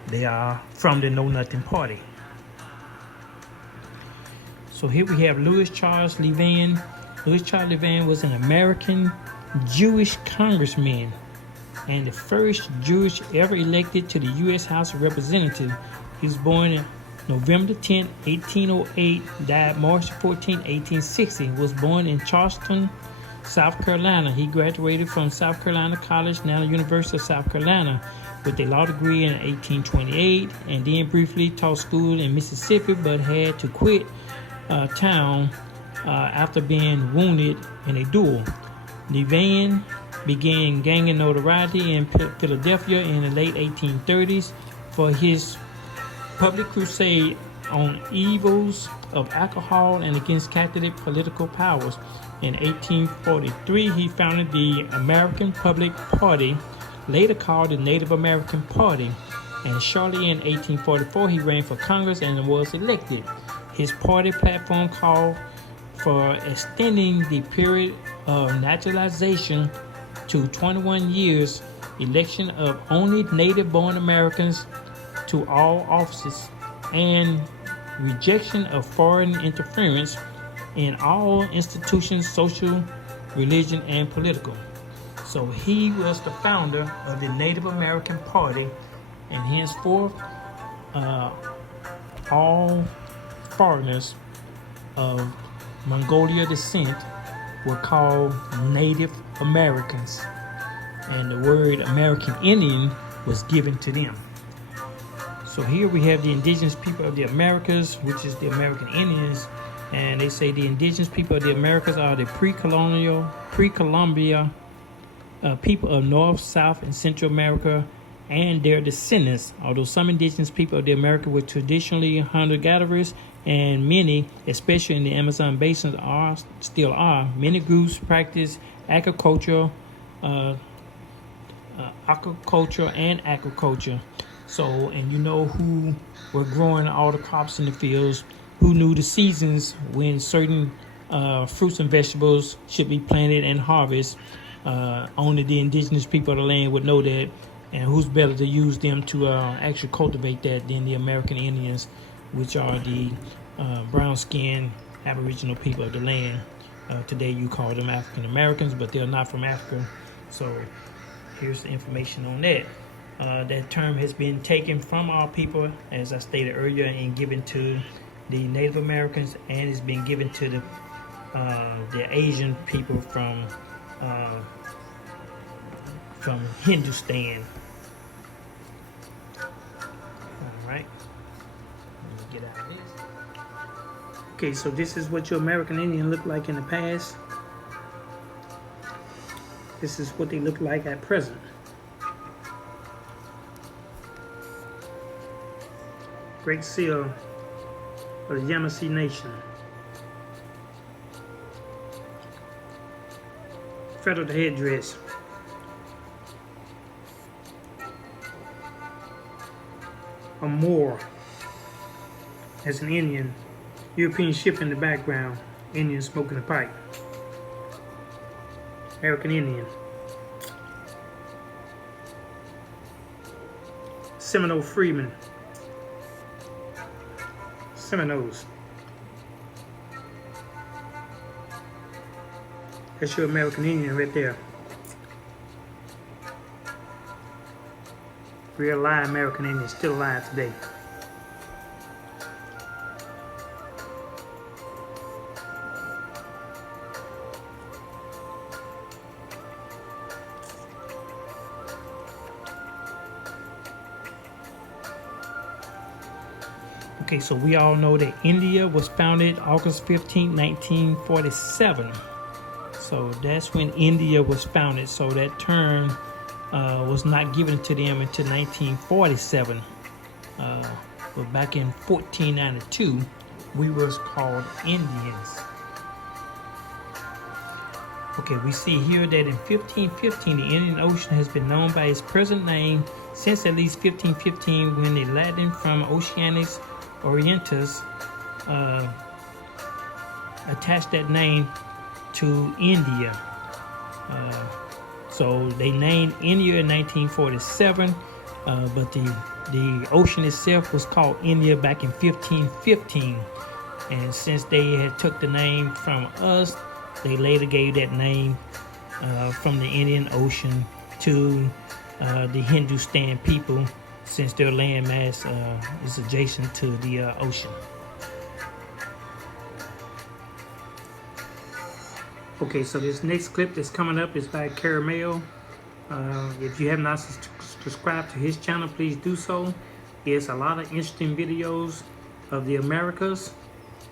They are from the Know Nothing Party. So here we have Louis Charles Levain. Louis Charles Levain was an American Jewish congressman and the first Jewish ever elected to the U.S. House of Representatives. He was born November 10, 1808, died March 14, 1860. Was born in Charleston, South Carolina. He graduated from South Carolina College, now the University of South Carolina, with a law degree in 1828, and then briefly taught school in Mississippi, but had to quit town after being wounded in a duel. Levain began gaining notoriety in Philadelphia in the late 1830s for his public crusade on evils of alcohol and against Catholic political powers. In 1843, he founded the American Public Party, later called the Native American Party, and shortly in 1844, he ran for Congress and was elected. His party platform called for extending the period of naturalization to 21 years, election of only native-born Americans to all offices, and rejection of foreign interference in all institutions, social, religion, and political. So he was the founder of the Native American Party, and henceforth all foreigners of Mongolia descent were called Native Americans, and the word American Indian was given to them. So here we have the indigenous people of the Americas, which is the American Indians, and they say the indigenous people of the Americas are the pre-colonial, pre-Columbia people of North, South, and Central America and their descendants. Although some indigenous people of the Americas were traditionally hunter-gatherers, and many, especially in the Amazon basin, still are. Many groups practice agriculture and agriculture. So, and you know who were growing all the crops in the fields, who knew the seasons when certain fruits and vegetables should be planted and harvested. Only the indigenous people of the land would know that, and who's better to use them to actually cultivate that than the American Indians, which are the brown-skinned Aboriginal people of the land. Today you call them African Americans, but they're not from Africa. So here's the information on that. That term has been taken from our people, as I stated earlier, and given to the Native Americans, and it's been given to the Asian people from Hindustan. All right, let me get out of this. Okay, so this is what your American Indian looked like in the past. This is what they look like at present. Great Seal of the Yamasee Nation. Feathered headdress. A Moor as an Indian. European ship in the background. Indian smoking a pipe. American Indian. Seminole Freeman. Seminoles. That's your American Indian right there. real live American Indians still alive today. Okay, so we all know that India was founded August 15, 1947. So that's when India was founded. So that term was not given to them until 1947. But back in 1492, we was called Indians. Okay, we see here that in 1515, the Indian Ocean has been known by its present name since at least 1515, when the Latin from Oceanus Orientis attached that name to India. So they named India in 1947, but the ocean itself was called India back in 1515. And since they had took the name from us, they later gave that name from the Indian Ocean to the Hindustan people, since their landmass is adjacent to the ocean. Okay, so this next clip that's coming up is by Caramel. If you have not subscribed to his channel, please do so. He has a lot of interesting videos of the Americas,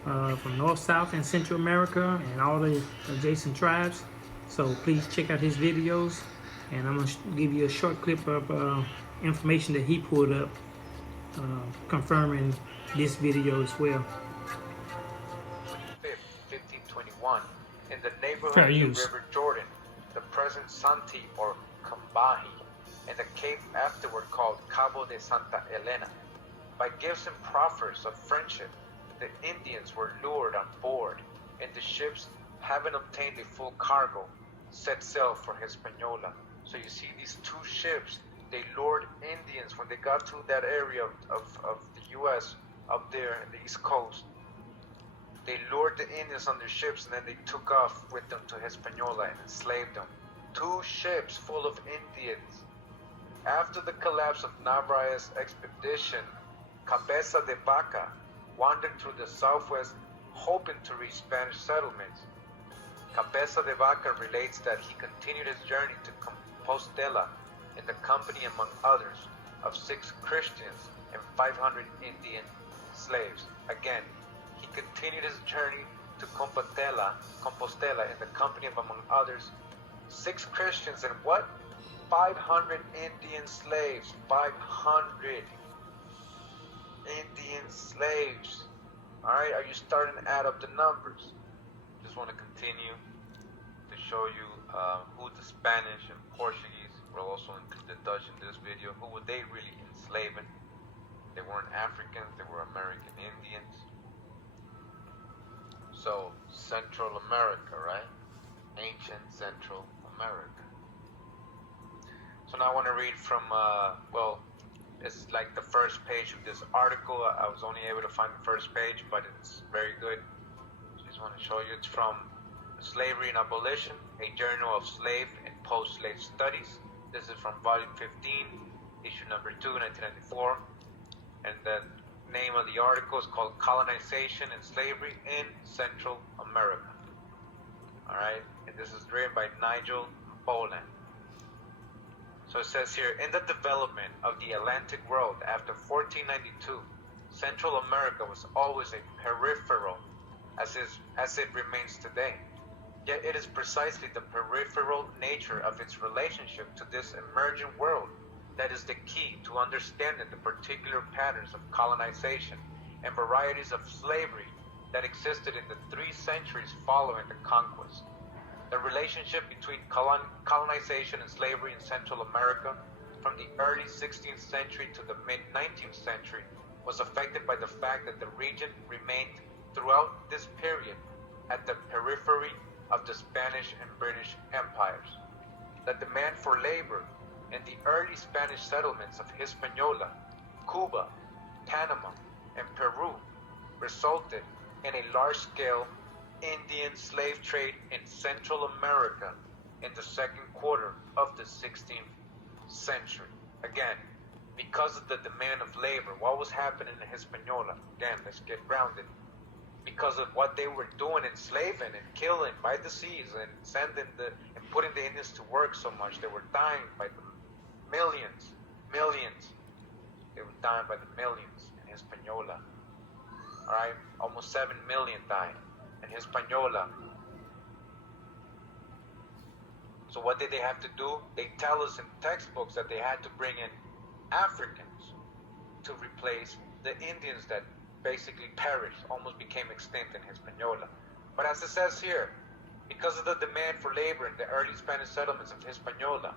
from North, South, and Central America, and all the adjacent tribes. So please check out his videos, and I'm going to give you a short clip of information that he pulled up, confirming this video as well. 1521, in the neighborhood Fair of the use. River Jordan, the present Santi or Cambahi, and the cape afterward called Cabo de Santa Elena. By gifts and proffers of friendship, the Indians were lured on board, and the ships, having obtained a full cargo, set sail for Hispaniola. So you see these two ships, they lured Indians when they got to that area of the U.S. up there in the East Coast. They lured the Indians on their ships, and then they took off with them to Hispaniola and enslaved them. Two ships full of Indians. After the collapse of Narvaez's expedition, Cabeza de Vaca wandered through the southwest, hoping to reach Spanish settlements. Cabeza de Vaca relates that he continued his journey to Compostela in the company, among others, of 6 Christians and 500 Indian slaves. Again, he continued his journey to Compostela in the company of, among others, 6 Christians and what? 500 Indian slaves. 500 Indian slaves. Alright, are you starting to add up the numbers? Just want to continue to show you who the Spanish and Portuguese, will also include the Dutch in this video, who were they really enslaving? They weren't Africans, they were American Indians. So, Central America, right? Ancient Central America. So now I want to read from, it's like the first page of this article. I was only able to find the first page, but it's very good. Just want to show you. It's from Slavery and Abolition, a journal of slave and post-slave studies. This is from volume 15, issue number 2, 1994. And the name of the article is called Colonization and Slavery in Central America. Alright, and this is written by Nigel Boland. So it says here, in the development of the Atlantic world after 1492, Central America was always a peripheral, as it remains today. Yet it is precisely the peripheral nature of its relationship to this emerging world that is the key to understanding the particular patterns of colonization and varieties of slavery that existed in the 3 centuries following the conquest. The relationship between colonization and slavery in Central America from the early 16th century to the mid-19th century was affected by the fact that the region remained throughout this period at the periphery of the Spanish and British empires. The demand for labor in the early Spanish settlements of Hispaniola, Cuba, Panama, and Peru resulted in a large-scale Indian slave trade in Central America in the second quarter of the 16th century. Again, because of the demand of labor. What was happening in Hispaniola? Again, let's get grounded. Because of what they were doing, enslaving and killing by the seas and putting the Indians to work so much, they were dying by the millions. They were dying by the millions in Hispaniola. All right, almost 7 million died in Hispaniola. So what did they have to do? They tell us in textbooks that they had to bring in Africans to replace the Indians that basically perished, almost became extinct in Hispaniola. But as it says here, because of the demand for labor in the early Spanish settlements of Hispaniola,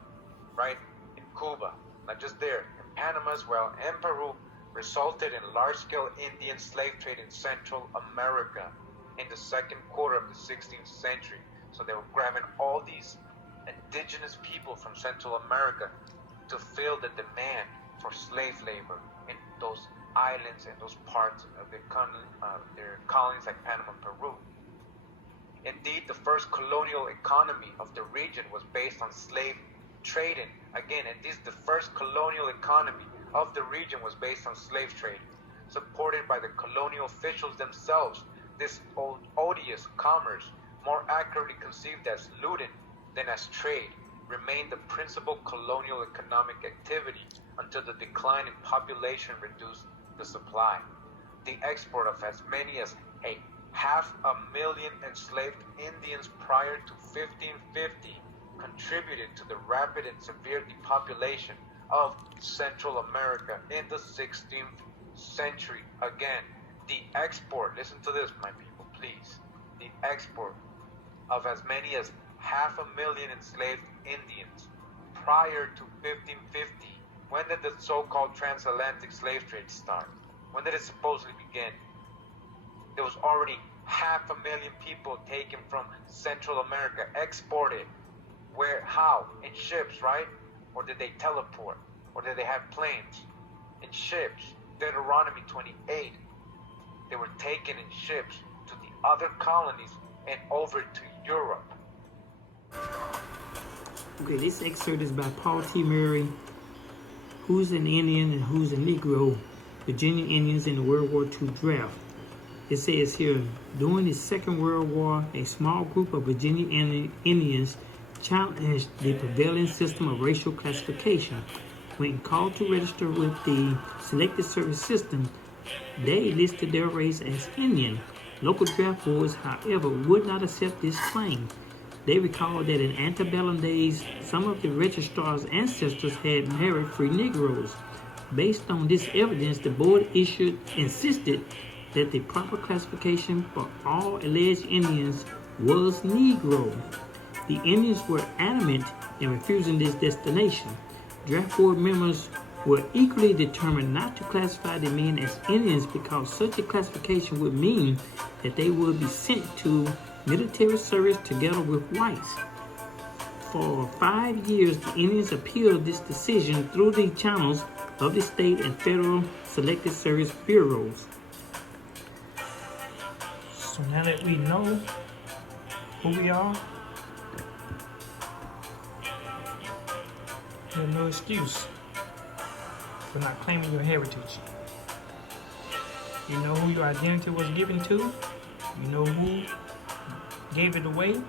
right, in Cuba, not just there, in Panama as well, and Peru, resulted in large-scale Indian slave trade in Central America in the second quarter of the 16th century. So they were grabbing all these indigenous people from Central America to fill the demand for slave labor in those islands and those parts of their colonies like Panama and Peru. Indeed, the first colonial economy of the region was based on slave trading. Again, the first colonial economy of the region was based on slave trading, supported by the colonial officials themselves. This odious commerce, more accurately conceived as looting than as trade, remained the principal colonial economic activity until the decline in population reduced the supply. The export of as many as 500,000 enslaved Indians prior to 1550 contributed to the rapid and severe depopulation of Central America in the 16th century. Again, the export, listen to this, my people, please. The export of as many as 500,000 enslaved Indians prior to 1550. When did the so-called transatlantic slave trade start? When did it supposedly begin? There was already 500,000 people taken from Central America, exported. Where? How? In ships, right? Or did they teleport? Or did they have planes? In ships. Deuteronomy 28. They were taken in ships to the other colonies and over to Europe. Okay, this excerpt is by Paul T. Murray. Who's an Indian and Who's a Negro? Virginia Indians in the World War II Draft. It says here, during the Second World War, a small group of Virginia Indians challenged the prevailing system of racial classification. When called to register with the Selected Service System, they listed their race as Indian. Local draft boards, however, would not accept this claim. They recalled that in antebellum days, some of the registrar's ancestors had married free Negroes. Based on this evidence, the board insisted that the proper classification for all alleged Indians was Negro. The Indians were adamant in refusing this destination. Draft board members were equally determined not to classify the men as Indians because such a classification would mean that they would be sent to military service together with whites. For 5 years, the Indians appealed this decision through the channels of the state and federal selected service bureaus. So now that we know who we are, there's no excuse for not claiming your heritage. You know who your identity was given to, you know who gave it away,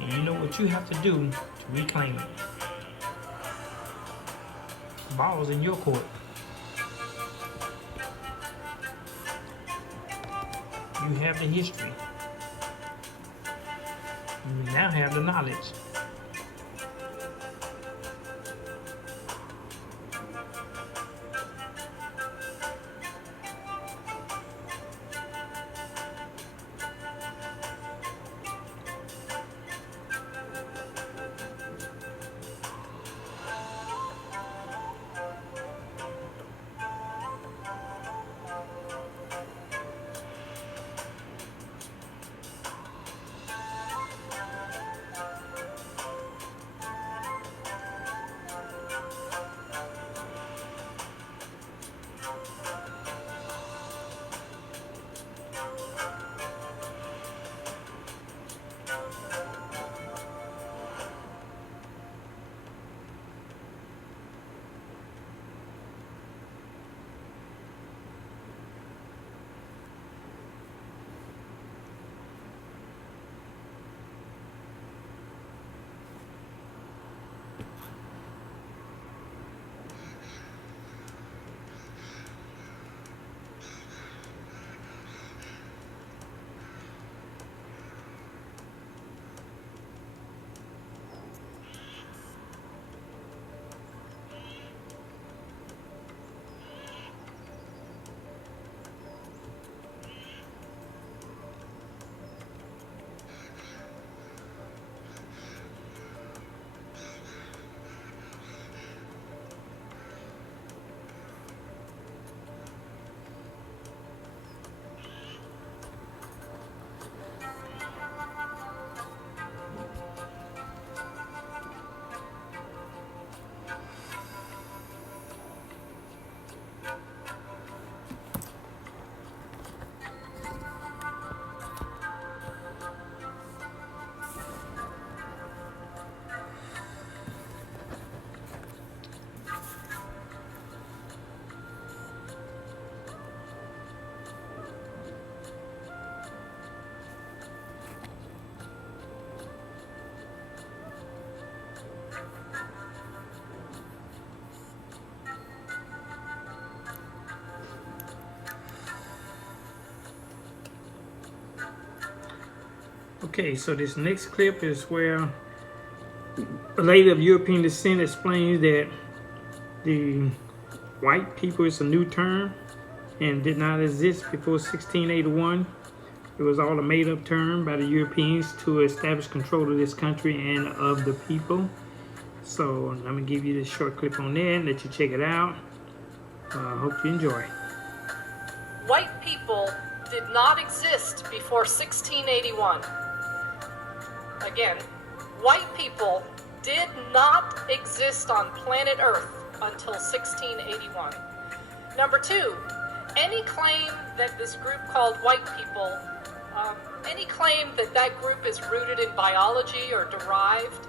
and you know what you have to do to reclaim it. The ball's in your court. You have the history. You now have the knowledge. Okay, so this next clip is where a lady of European descent explains that the white people is a new term and did not exist before 1681. It was all a made-up term by the Europeans to establish control of this country and of the people. So I'm gonna give you this short clip on there and let you check it out. I hope you enjoy. White people did not exist before 1681. Again, white people did not exist on planet Earth until 1681. Number two, any claim that this group called white people, any claim that that group is rooted in biology or derived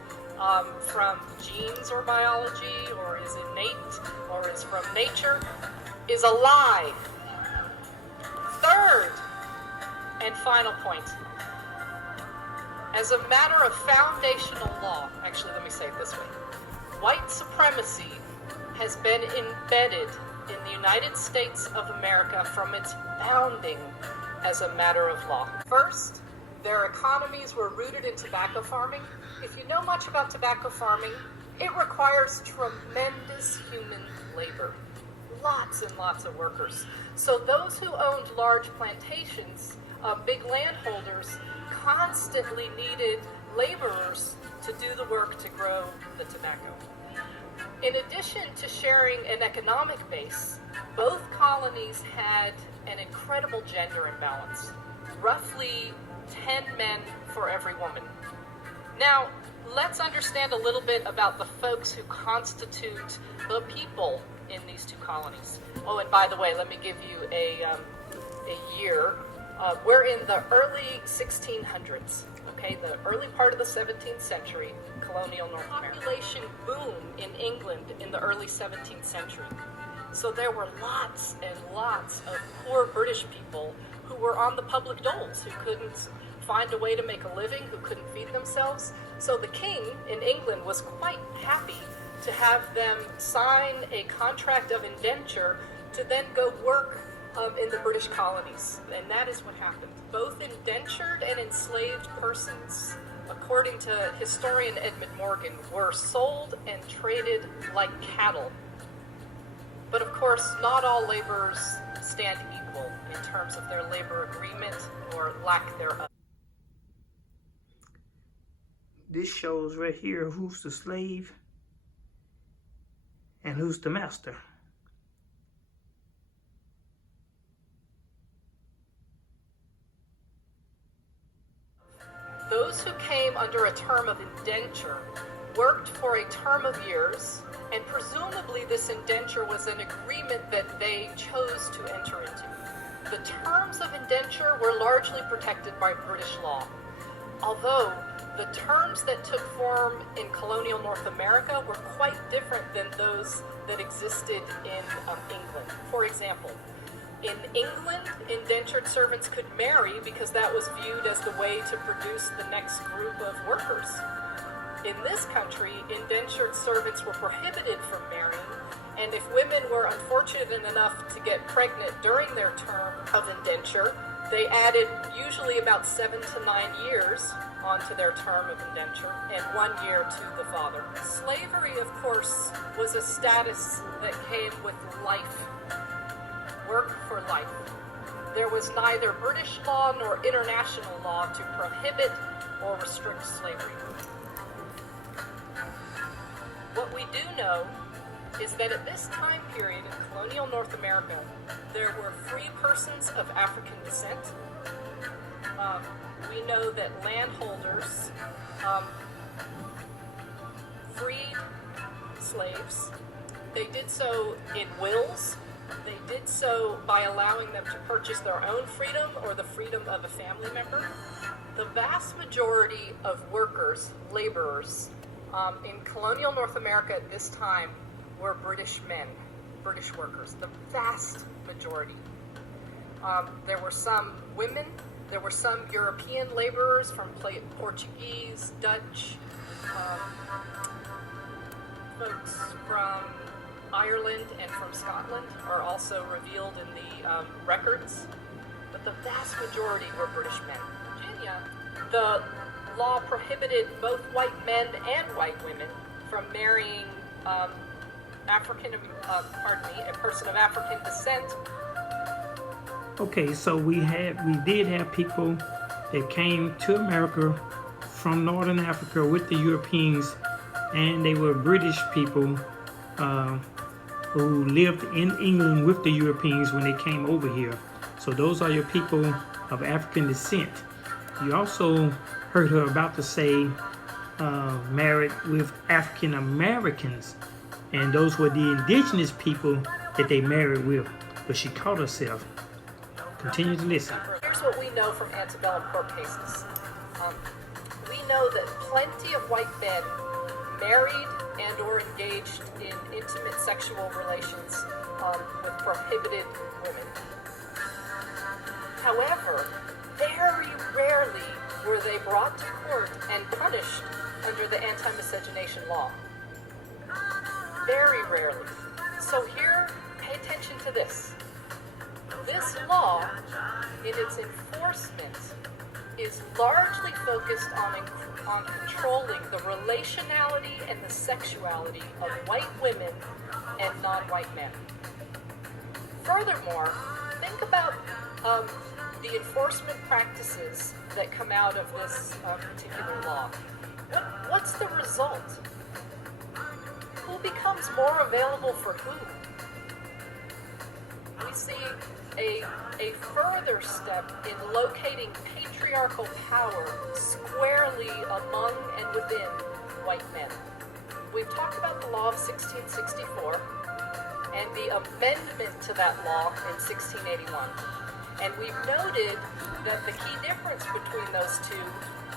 from genes or biology or is innate or is from nature is a lie. Third and final point. As a matter of foundational law, actually let me say it this way, white supremacy has been embedded in the United States of America from its founding as a matter of law. First, their economies were rooted in tobacco farming. If you know much about tobacco farming, it requires tremendous human labor. Lots and lots of workers. So those who owned large plantations, big landholders, constantly needed laborers to do the work to grow the tobacco. In addition to sharing an economic base, both colonies had an incredible gender imbalance, roughly 10 men for every woman. Now, let's understand a little bit about the folks who constitute the people in these two colonies. Oh, and by the way, let me give you a year. We're in the early 1600s, okay, the early part of the 17th century, colonial North America. Population boom in England in the early 17th century. So there were lots and lots of poor British people who were on the public doles, who couldn't find a way to make a living, who couldn't feed themselves. So the king in England was quite happy to have them sign a contract of indenture to then go work in the British colonies. And that is what happened. Both indentured and enslaved persons, according to historian Edmund Morgan, were sold and traded like cattle. But of course, not all laborers stand equal in terms of their labor agreement or lack thereof. This shows right here who's the slave and who's the master. Those who came under a term of indenture worked for a term of years, and presumably this indenture was an agreement that they chose to enter into. The terms of indenture were largely protected by British law, although the terms that took form in colonial North America were quite different than those that existed in England. For example, in England, indentured servants could marry because that was viewed as the way to produce the next group of workers. In this country, indentured servants were prohibited from marrying, and if women were unfortunate enough to get pregnant during their term of indenture, they added usually about 7 to 9 years onto their term of indenture and 1 year to the father. Slavery, of course, was a status that came with life. Work for life. There was neither British law nor international law to prohibit or restrict slavery. What we do know is that at this time period in colonial North America, there were free persons of African descent. We know that landholders freed slaves. They did so in wills. They did so by allowing them to purchase their own freedom or the freedom of a family member. The vast majority of workers, laborers, in colonial North America at this time were British men, British workers, the vast majority. There were some women, there were some European laborers from Portuguese, Dutch, folks from Ireland and from Scotland are also revealed in the records, but the vast majority were British men. Virginia, the law prohibited both white men and white women from marrying a person of African descent. Okay, so we did have people that came to America from Northern Africa with the Europeans, and they were British people who lived in England with the Europeans when they came over here. So those are your people of African descent. You also heard her about to say married with African Americans, and those were the indigenous people that they married with, but she caught herself. Continue to listen. Here's what we know from antebellum court cases. We know that plenty of white men married and or engaged in intimate sexual relations with prohibited women. However, very rarely were they brought to court and punished under the anti-miscegenation law. Very rarely. So here, pay attention to this. This law, in its enforcement, is largely focused on controlling the relationality and the sexuality of white women and non-white men. Furthermore, think about the enforcement practices that come out of this particular law. What's the result? Who becomes more available for who? We see a further step in locating patriarchal power squarely among and within white men. We've talked about the law of 1664 and the amendment to that law in 1681. And we've noted that the key difference between those two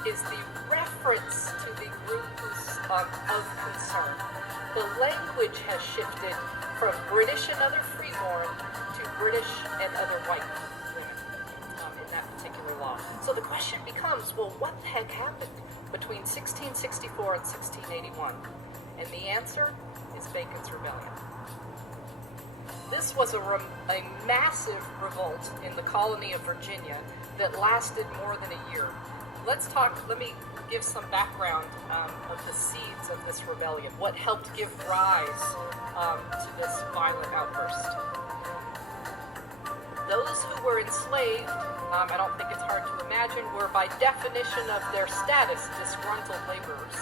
is the reference to the groups of concern. The language has shifted from British and other freeborn to British and other white women in that particular law. So the question becomes, well, what the heck happened between 1664 and 1681? And the answer is Bacon's Rebellion. This was a massive revolt in the colony of Virginia that lasted more than a year. Let me give some background of the seeds of this rebellion, what helped give rise to this violent outburst. Those who were enslaved, I don't think it's hard to imagine, were by definition of their status disgruntled laborers.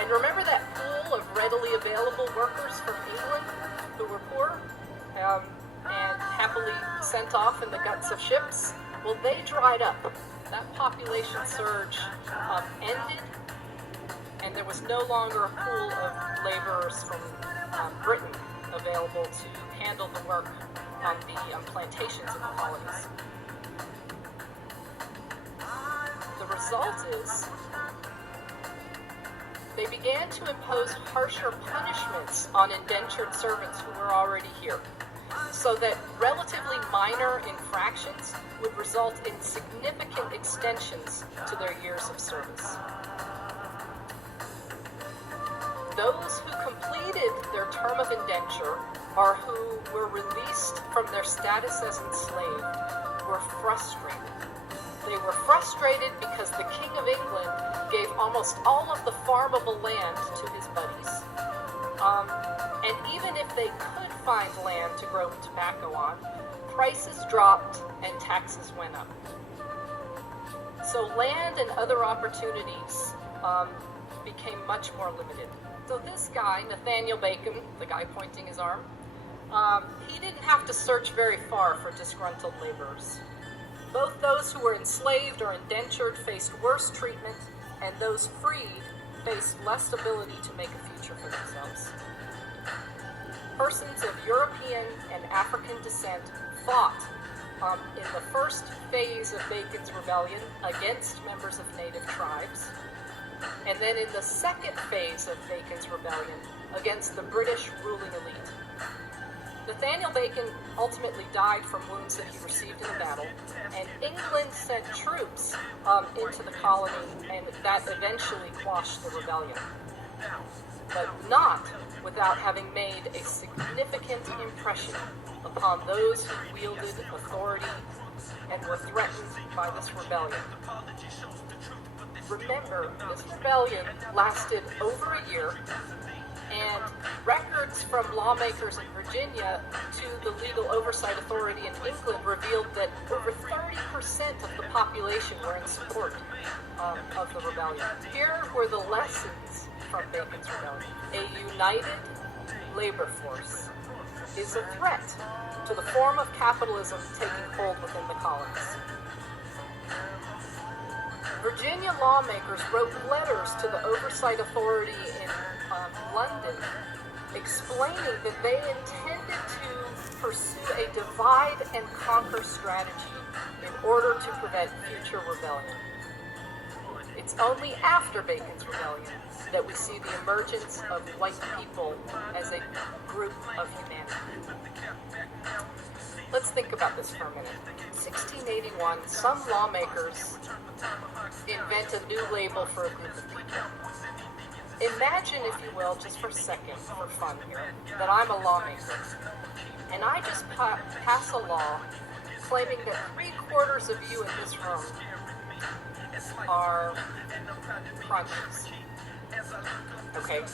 And remember that pool of readily available workers from England who were poor and happily sent off in the guts of ships? Well, they dried up. That population surge ended, and there was no longer a pool of laborers from Britain available to handle the work on the plantations in the colonies. The result is they began to impose harsher punishments on indentured servants who were already here, so that relatively minor infractions would result in significant extensions to their years of service. Those who completed their term of indenture or who were released from their status as enslaved were frustrated. They were frustrated because the King of England gave almost all of the farmable land to his buddies. And even if they could find land to grow tobacco on, prices dropped and taxes went up. So land and other opportunities became much more limited. So this guy, Nathaniel Bacon, the guy pointing his arm, he didn't have to search very far for disgruntled laborers. Both those who were enslaved or indentured faced worse treatment, and those freed faced less ability to make a future for themselves. Persons of European and African descent fought in the first phase of Bacon's rebellion against members of native tribes, and then in the second phase of Bacon's rebellion against the British ruling elite. Nathaniel Bacon ultimately died from wounds that he received in the battle, and England sent troops into the colony, and that eventually quashed the rebellion. But not without having made a significant impression upon those who wielded authority and were threatened by this rebellion. Remember, this rebellion lasted over a year, and records from lawmakers in Virginia to the Legal Oversight Authority in England revealed that over 30% of the population were in support of the rebellion. Here were the lessons from Bacon's rebellion. A united labor force is a threat to the form of capitalism taking hold within the colonies. Virginia lawmakers wrote letters to the Oversight Authority in London explaining that they intended to pursue a divide and conquer strategy in order to prevent future rebellion. It's only after Bacon's rebellion that we see the emergence of white people as a group of humanity. Let's think about this for a minute. In 1681, some lawmakers invent a new label for a group of people. Imagine, if you will, just for a second, for fun here, that I'm a lawmaker, and I just pass a law claiming that 3/4 of you in this room are crunchies. Okay?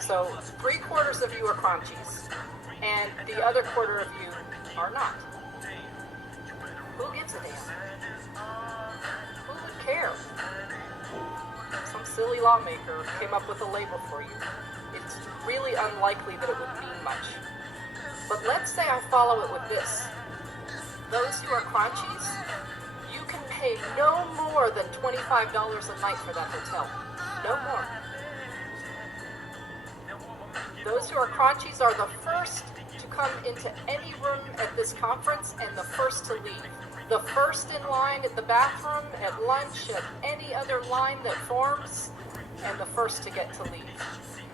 So 3/4 of you are crunchies, and the other quarter of you are not. Who gives a damn? Who would care? Some silly lawmaker came up with a label for you. It's really unlikely that it would mean much. But let's say I follow it with this. Those who are crunchies, you can pay no more than $25 a night for that hotel. No more. Those who are crunchies are the first to come into any room at this conference and the first to leave. The first in line at the bathroom, at lunch, at any other line that forms, and the first to get to leave.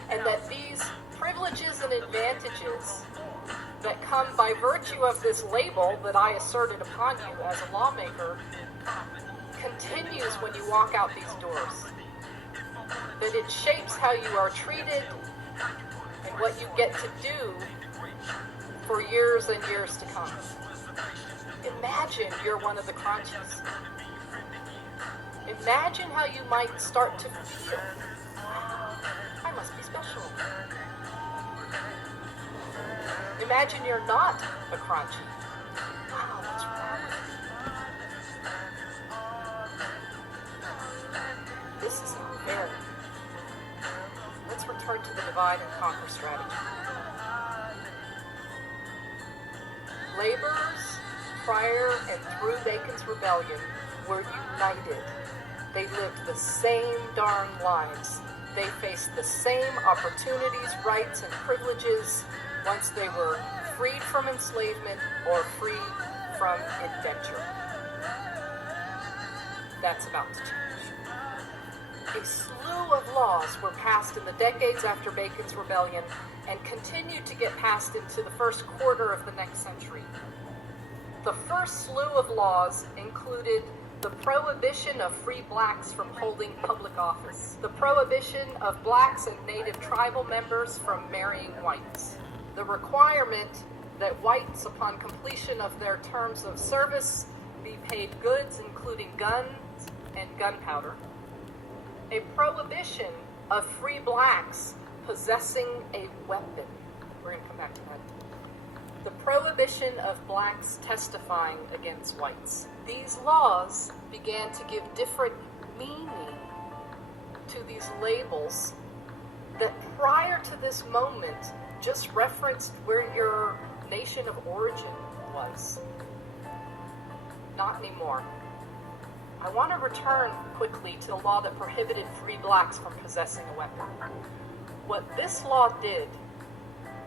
And that these privileges and advantages that come by virtue of this label that I asserted upon you as a lawmaker continues when you walk out these doors. That it shapes how you are treated and what you get to do for years and years to come. Imagine you're one of the crunchies. Imagine how you might start to feel, wow, I must be special. Imagine you're not a crunchy. Wow, what's wrong with me? This is unfair. Let's return to the divide and conquer strategy. Laborers, prior and through Bacon's rebellion, were united. They lived the same darn lives. They faced the same opportunities, rights, and privileges once they were freed from enslavement or freed from adventure. That's about to change. A slew of laws were passed in the decades after Bacon's rebellion and continued to get passed into the first quarter of the next century. The first slew of laws included the prohibition of free blacks from holding public office, the prohibition of blacks and native tribal members from marrying whites, the requirement that whites, upon completion of their terms of service, be paid goods including guns and gunpowder, a prohibition of free blacks possessing a weapon. We're going to come back to that. The prohibition of blacks testifying against whites. These laws began to give different meaning to these labels that prior to this moment just referenced where your nation of origin was. Not anymore. I want to return quickly to the law that prohibited free blacks from possessing a weapon. What this law did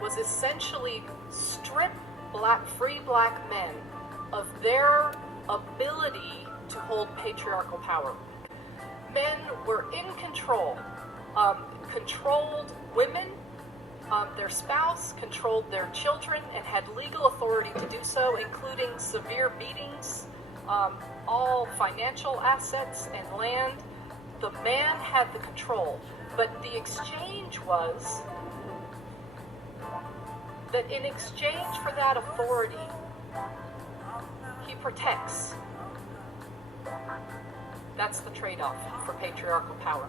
was essentially strip free black men of their ability to hold patriarchal power. Men were in control, controlled women, their spouse, controlled their children, and had legal authority to do so, including severe beatings, all financial assets and land. The man had the control, but the exchange was that in exchange for that authority, he protects. That's the trade-off for patriarchal power.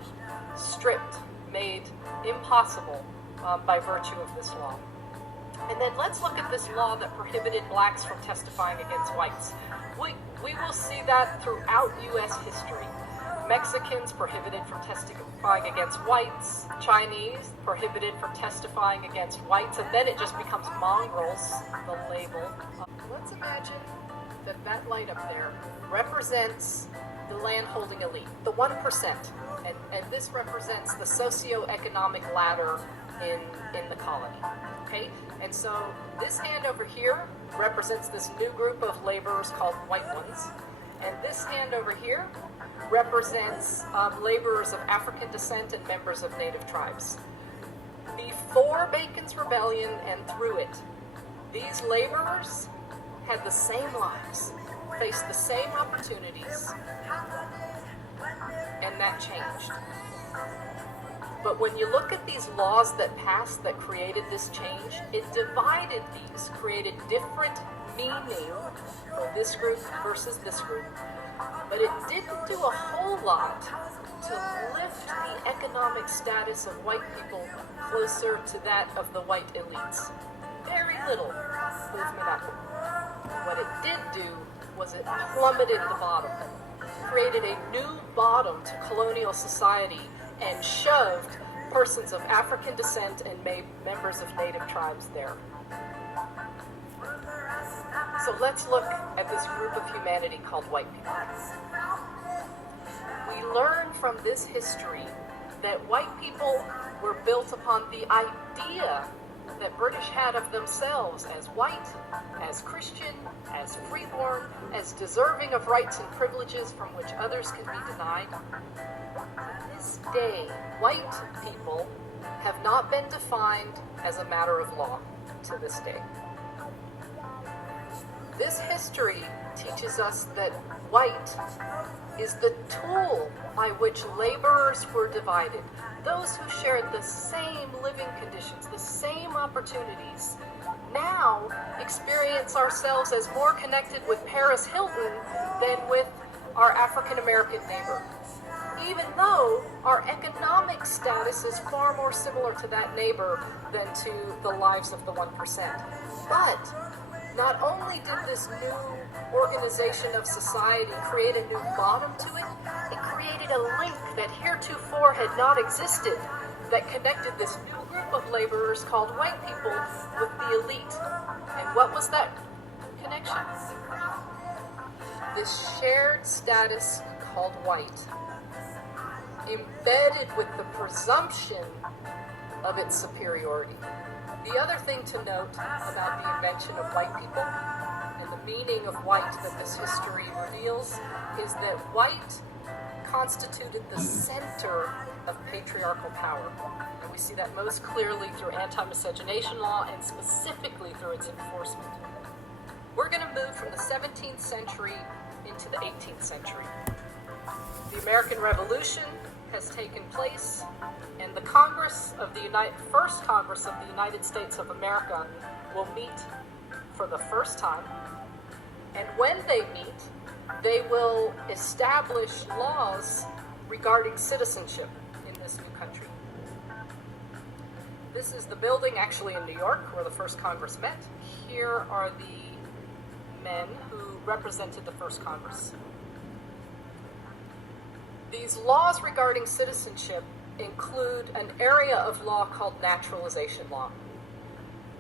Stripped, made impossible by virtue of this law. And then let's look at this law that prohibited blacks from testifying against whites. We will see that throughout U.S. history. Mexicans prohibited from testifying against whites, Chinese prohibited from testifying against whites, and then it just becomes mongrels, the label. Let's imagine that light up there represents the landholding elite, the 1%, and this represents the socioeconomic ladder in the colony, okay? And so this hand over here represents this new group of laborers called white ones, and this hand over here represents laborers of African descent and members of native tribes. Before Bacon's Rebellion and through it, these laborers had the same lives, faced the same opportunities, and that changed. But when you look at these laws that passed that created this change, it divided these, created different meaning for this group versus this group. But it didn't do a whole lot to lift the economic status of white people closer to that of the white elites. Very little movement upward. What it did do was it plummeted the bottom, created a new bottom to colonial society, and shoved persons of African descent and members of native tribes there. So let's look at this group of humanity called white people. We learn from this history that white people were built upon the idea that British had of themselves as white, as Christian, as freeborn, as deserving of rights and privileges from which others could be denied. To this day, white people have not been defined as a matter of law to this day. This history teaches us that white is the tool by which laborers were divided. Those who shared the same living conditions, the same opportunities, now experience ourselves as more connected with Paris Hilton than with our African American neighbor, even though our economic status is far more similar to that neighbor than to the lives of the 1%. But not only did this new organization of society create a new bottom to it, it created a link that heretofore had not existed that connected this new group of laborers called white people with the elite. And what was that connection? This shared status called white, embedded with the presumption of its superiority. The other thing to note about the invention of white people and the meaning of white that this history reveals is that white constituted the center of patriarchal power. And we see that most clearly through anti-miscegenation law and specifically through its enforcement. We're going to move from the 17th century into the 18th century. The American Revolution has taken place, and the first Congress of the United States of America will meet for the first time. And when they meet, they will establish laws regarding citizenship in this new country. This is the building actually in New York where the first Congress met. Here are the men who represented the first Congress. These laws regarding citizenship include an area of law called naturalization law.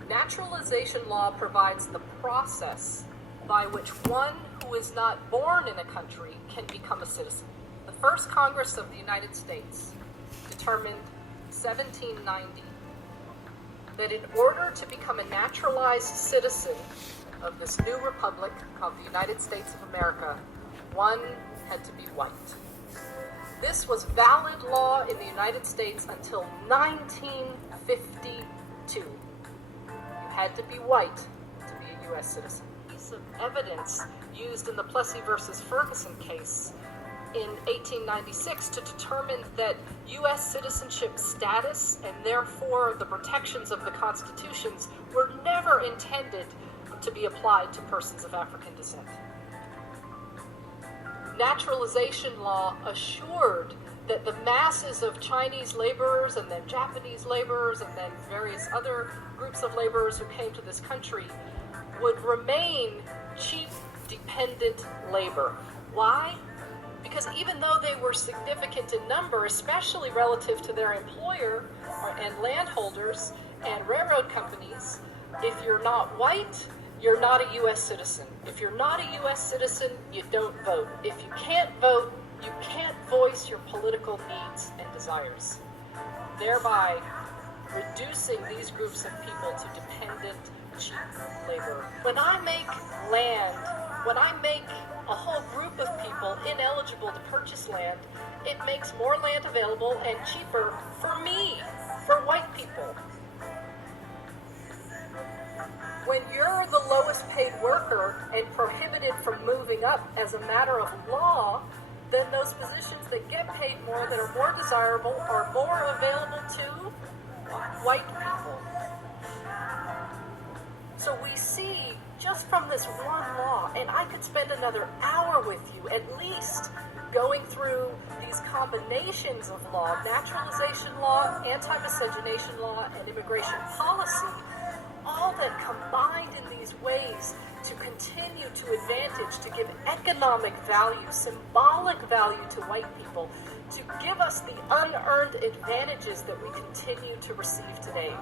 Naturalization law provides the process by which one who is not born in a country can become a citizen. The first Congress of the United States determined 1790 that in order to become a naturalized citizen of this new republic called the United States of America, one had to be white. This was valid law in the United States until 1952. You had to be white to be a U.S. citizen. A piece of evidence used in the Plessy versus Ferguson case in 1896 to determine that U.S. citizenship status and therefore the protections of the constitutions were never intended to be applied to persons of African descent. naturalization law assured that the masses of Chinese laborers and then Japanese laborers and then various other groups of laborers who came to this country would remain cheap, dependent labor. Why? Because even though they were significant in number, especially relative to their employer and landholders and railroad companies, if you're not white, you're not a U.S. citizen. If you're not a U.S. citizen, you don't vote. If you can't vote, you can't voice your political needs and desires, thereby reducing these groups of people to dependent, cheap labor. When I make land, when I make a whole group of people ineligible to purchase land, it makes more land available and cheaper for me, for white people. When you're the lowest paid worker and prohibited from moving up as a matter of law, then those positions that get paid more, that are more desirable, are more available to white people. So we see, just from this one law, and I could spend another hour with you at least going through these combinations of law, naturalization law, anti-miscegenation law, and immigration policy, all that combined in these ways to continue to advantage, to give economic value, symbolic value to white people, to give us the unearned advantages that we continue to receive today.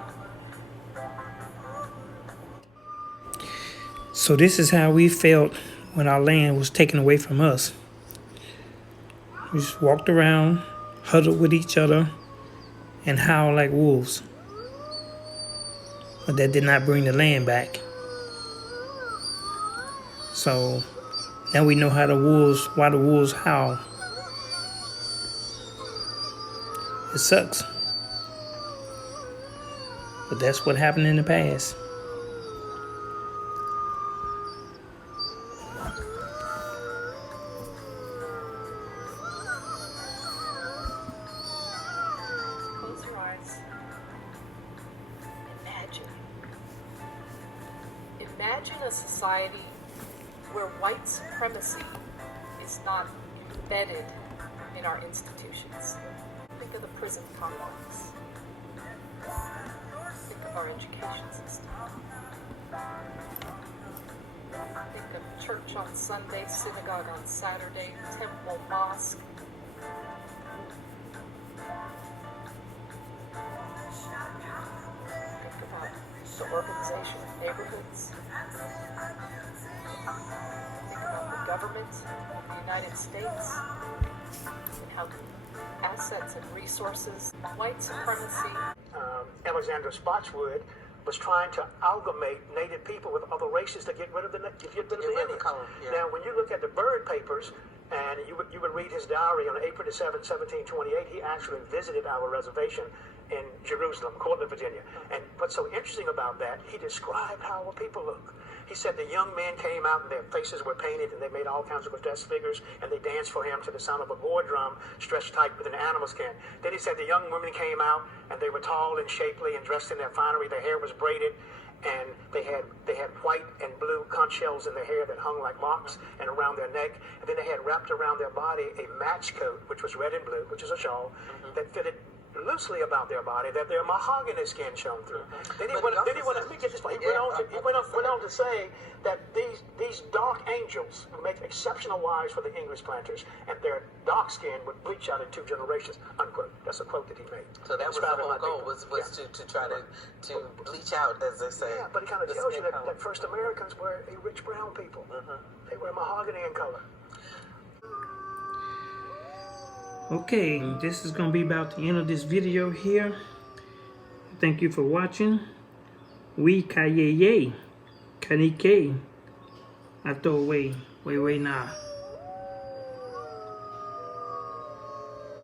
So this is how we felt when our land was taken away from us. We just walked around, huddled with each other, and howled like wolves. But that did not bring the land back. So now we know why the wolves howl. It sucks. But that's what happened in the past. Close your eyes. Imagine a society where white supremacy is not embedded in our institutions. Think of the prison complex. Think of our education system. Think of church on Sunday, synagogue on Saturday, temple, mosque. Think about the organization of neighborhoods. Think about the government of the United States and how assets and resources, white supremacy. Alexander Spotswood was trying to amalgamate Native people with other races to get rid of the Indians. Now, when you look at the Byrd papers, and you would read his diary on April the 7th, 1728, he actually visited our reservation in Jerusalem, Cortland, Virginia. And what's so interesting about that, he described how our people look. He said the young men came out and their faces were painted and they made all kinds of grotesque figures and they danced for him to the sound of a war drum stretched tight with an animal skin. Then he said the young women came out and they were tall and shapely and dressed in their finery. Their hair was braided and they had white and blue conch shells in their hair that hung like locks and around their neck. And then they had wrapped around their body a match coat, which was red and blue, which is a shawl, that fitted loosely about their body, that their mahogany skin shone through. Then he went on to say that these dark angels would make exceptional wives for the English planters, and their dark skin would bleach out in 2 generations, unquote. That's a quote that he made. So that was the whole goal, was to try to bleach out, as they say. Yeah, but it kind of tells you that first Americans were a rich brown people. They were mahogany in color. Okay, this is going to be about the end of this video here. Thank you for watching. We kayeye, kanike, ato way now.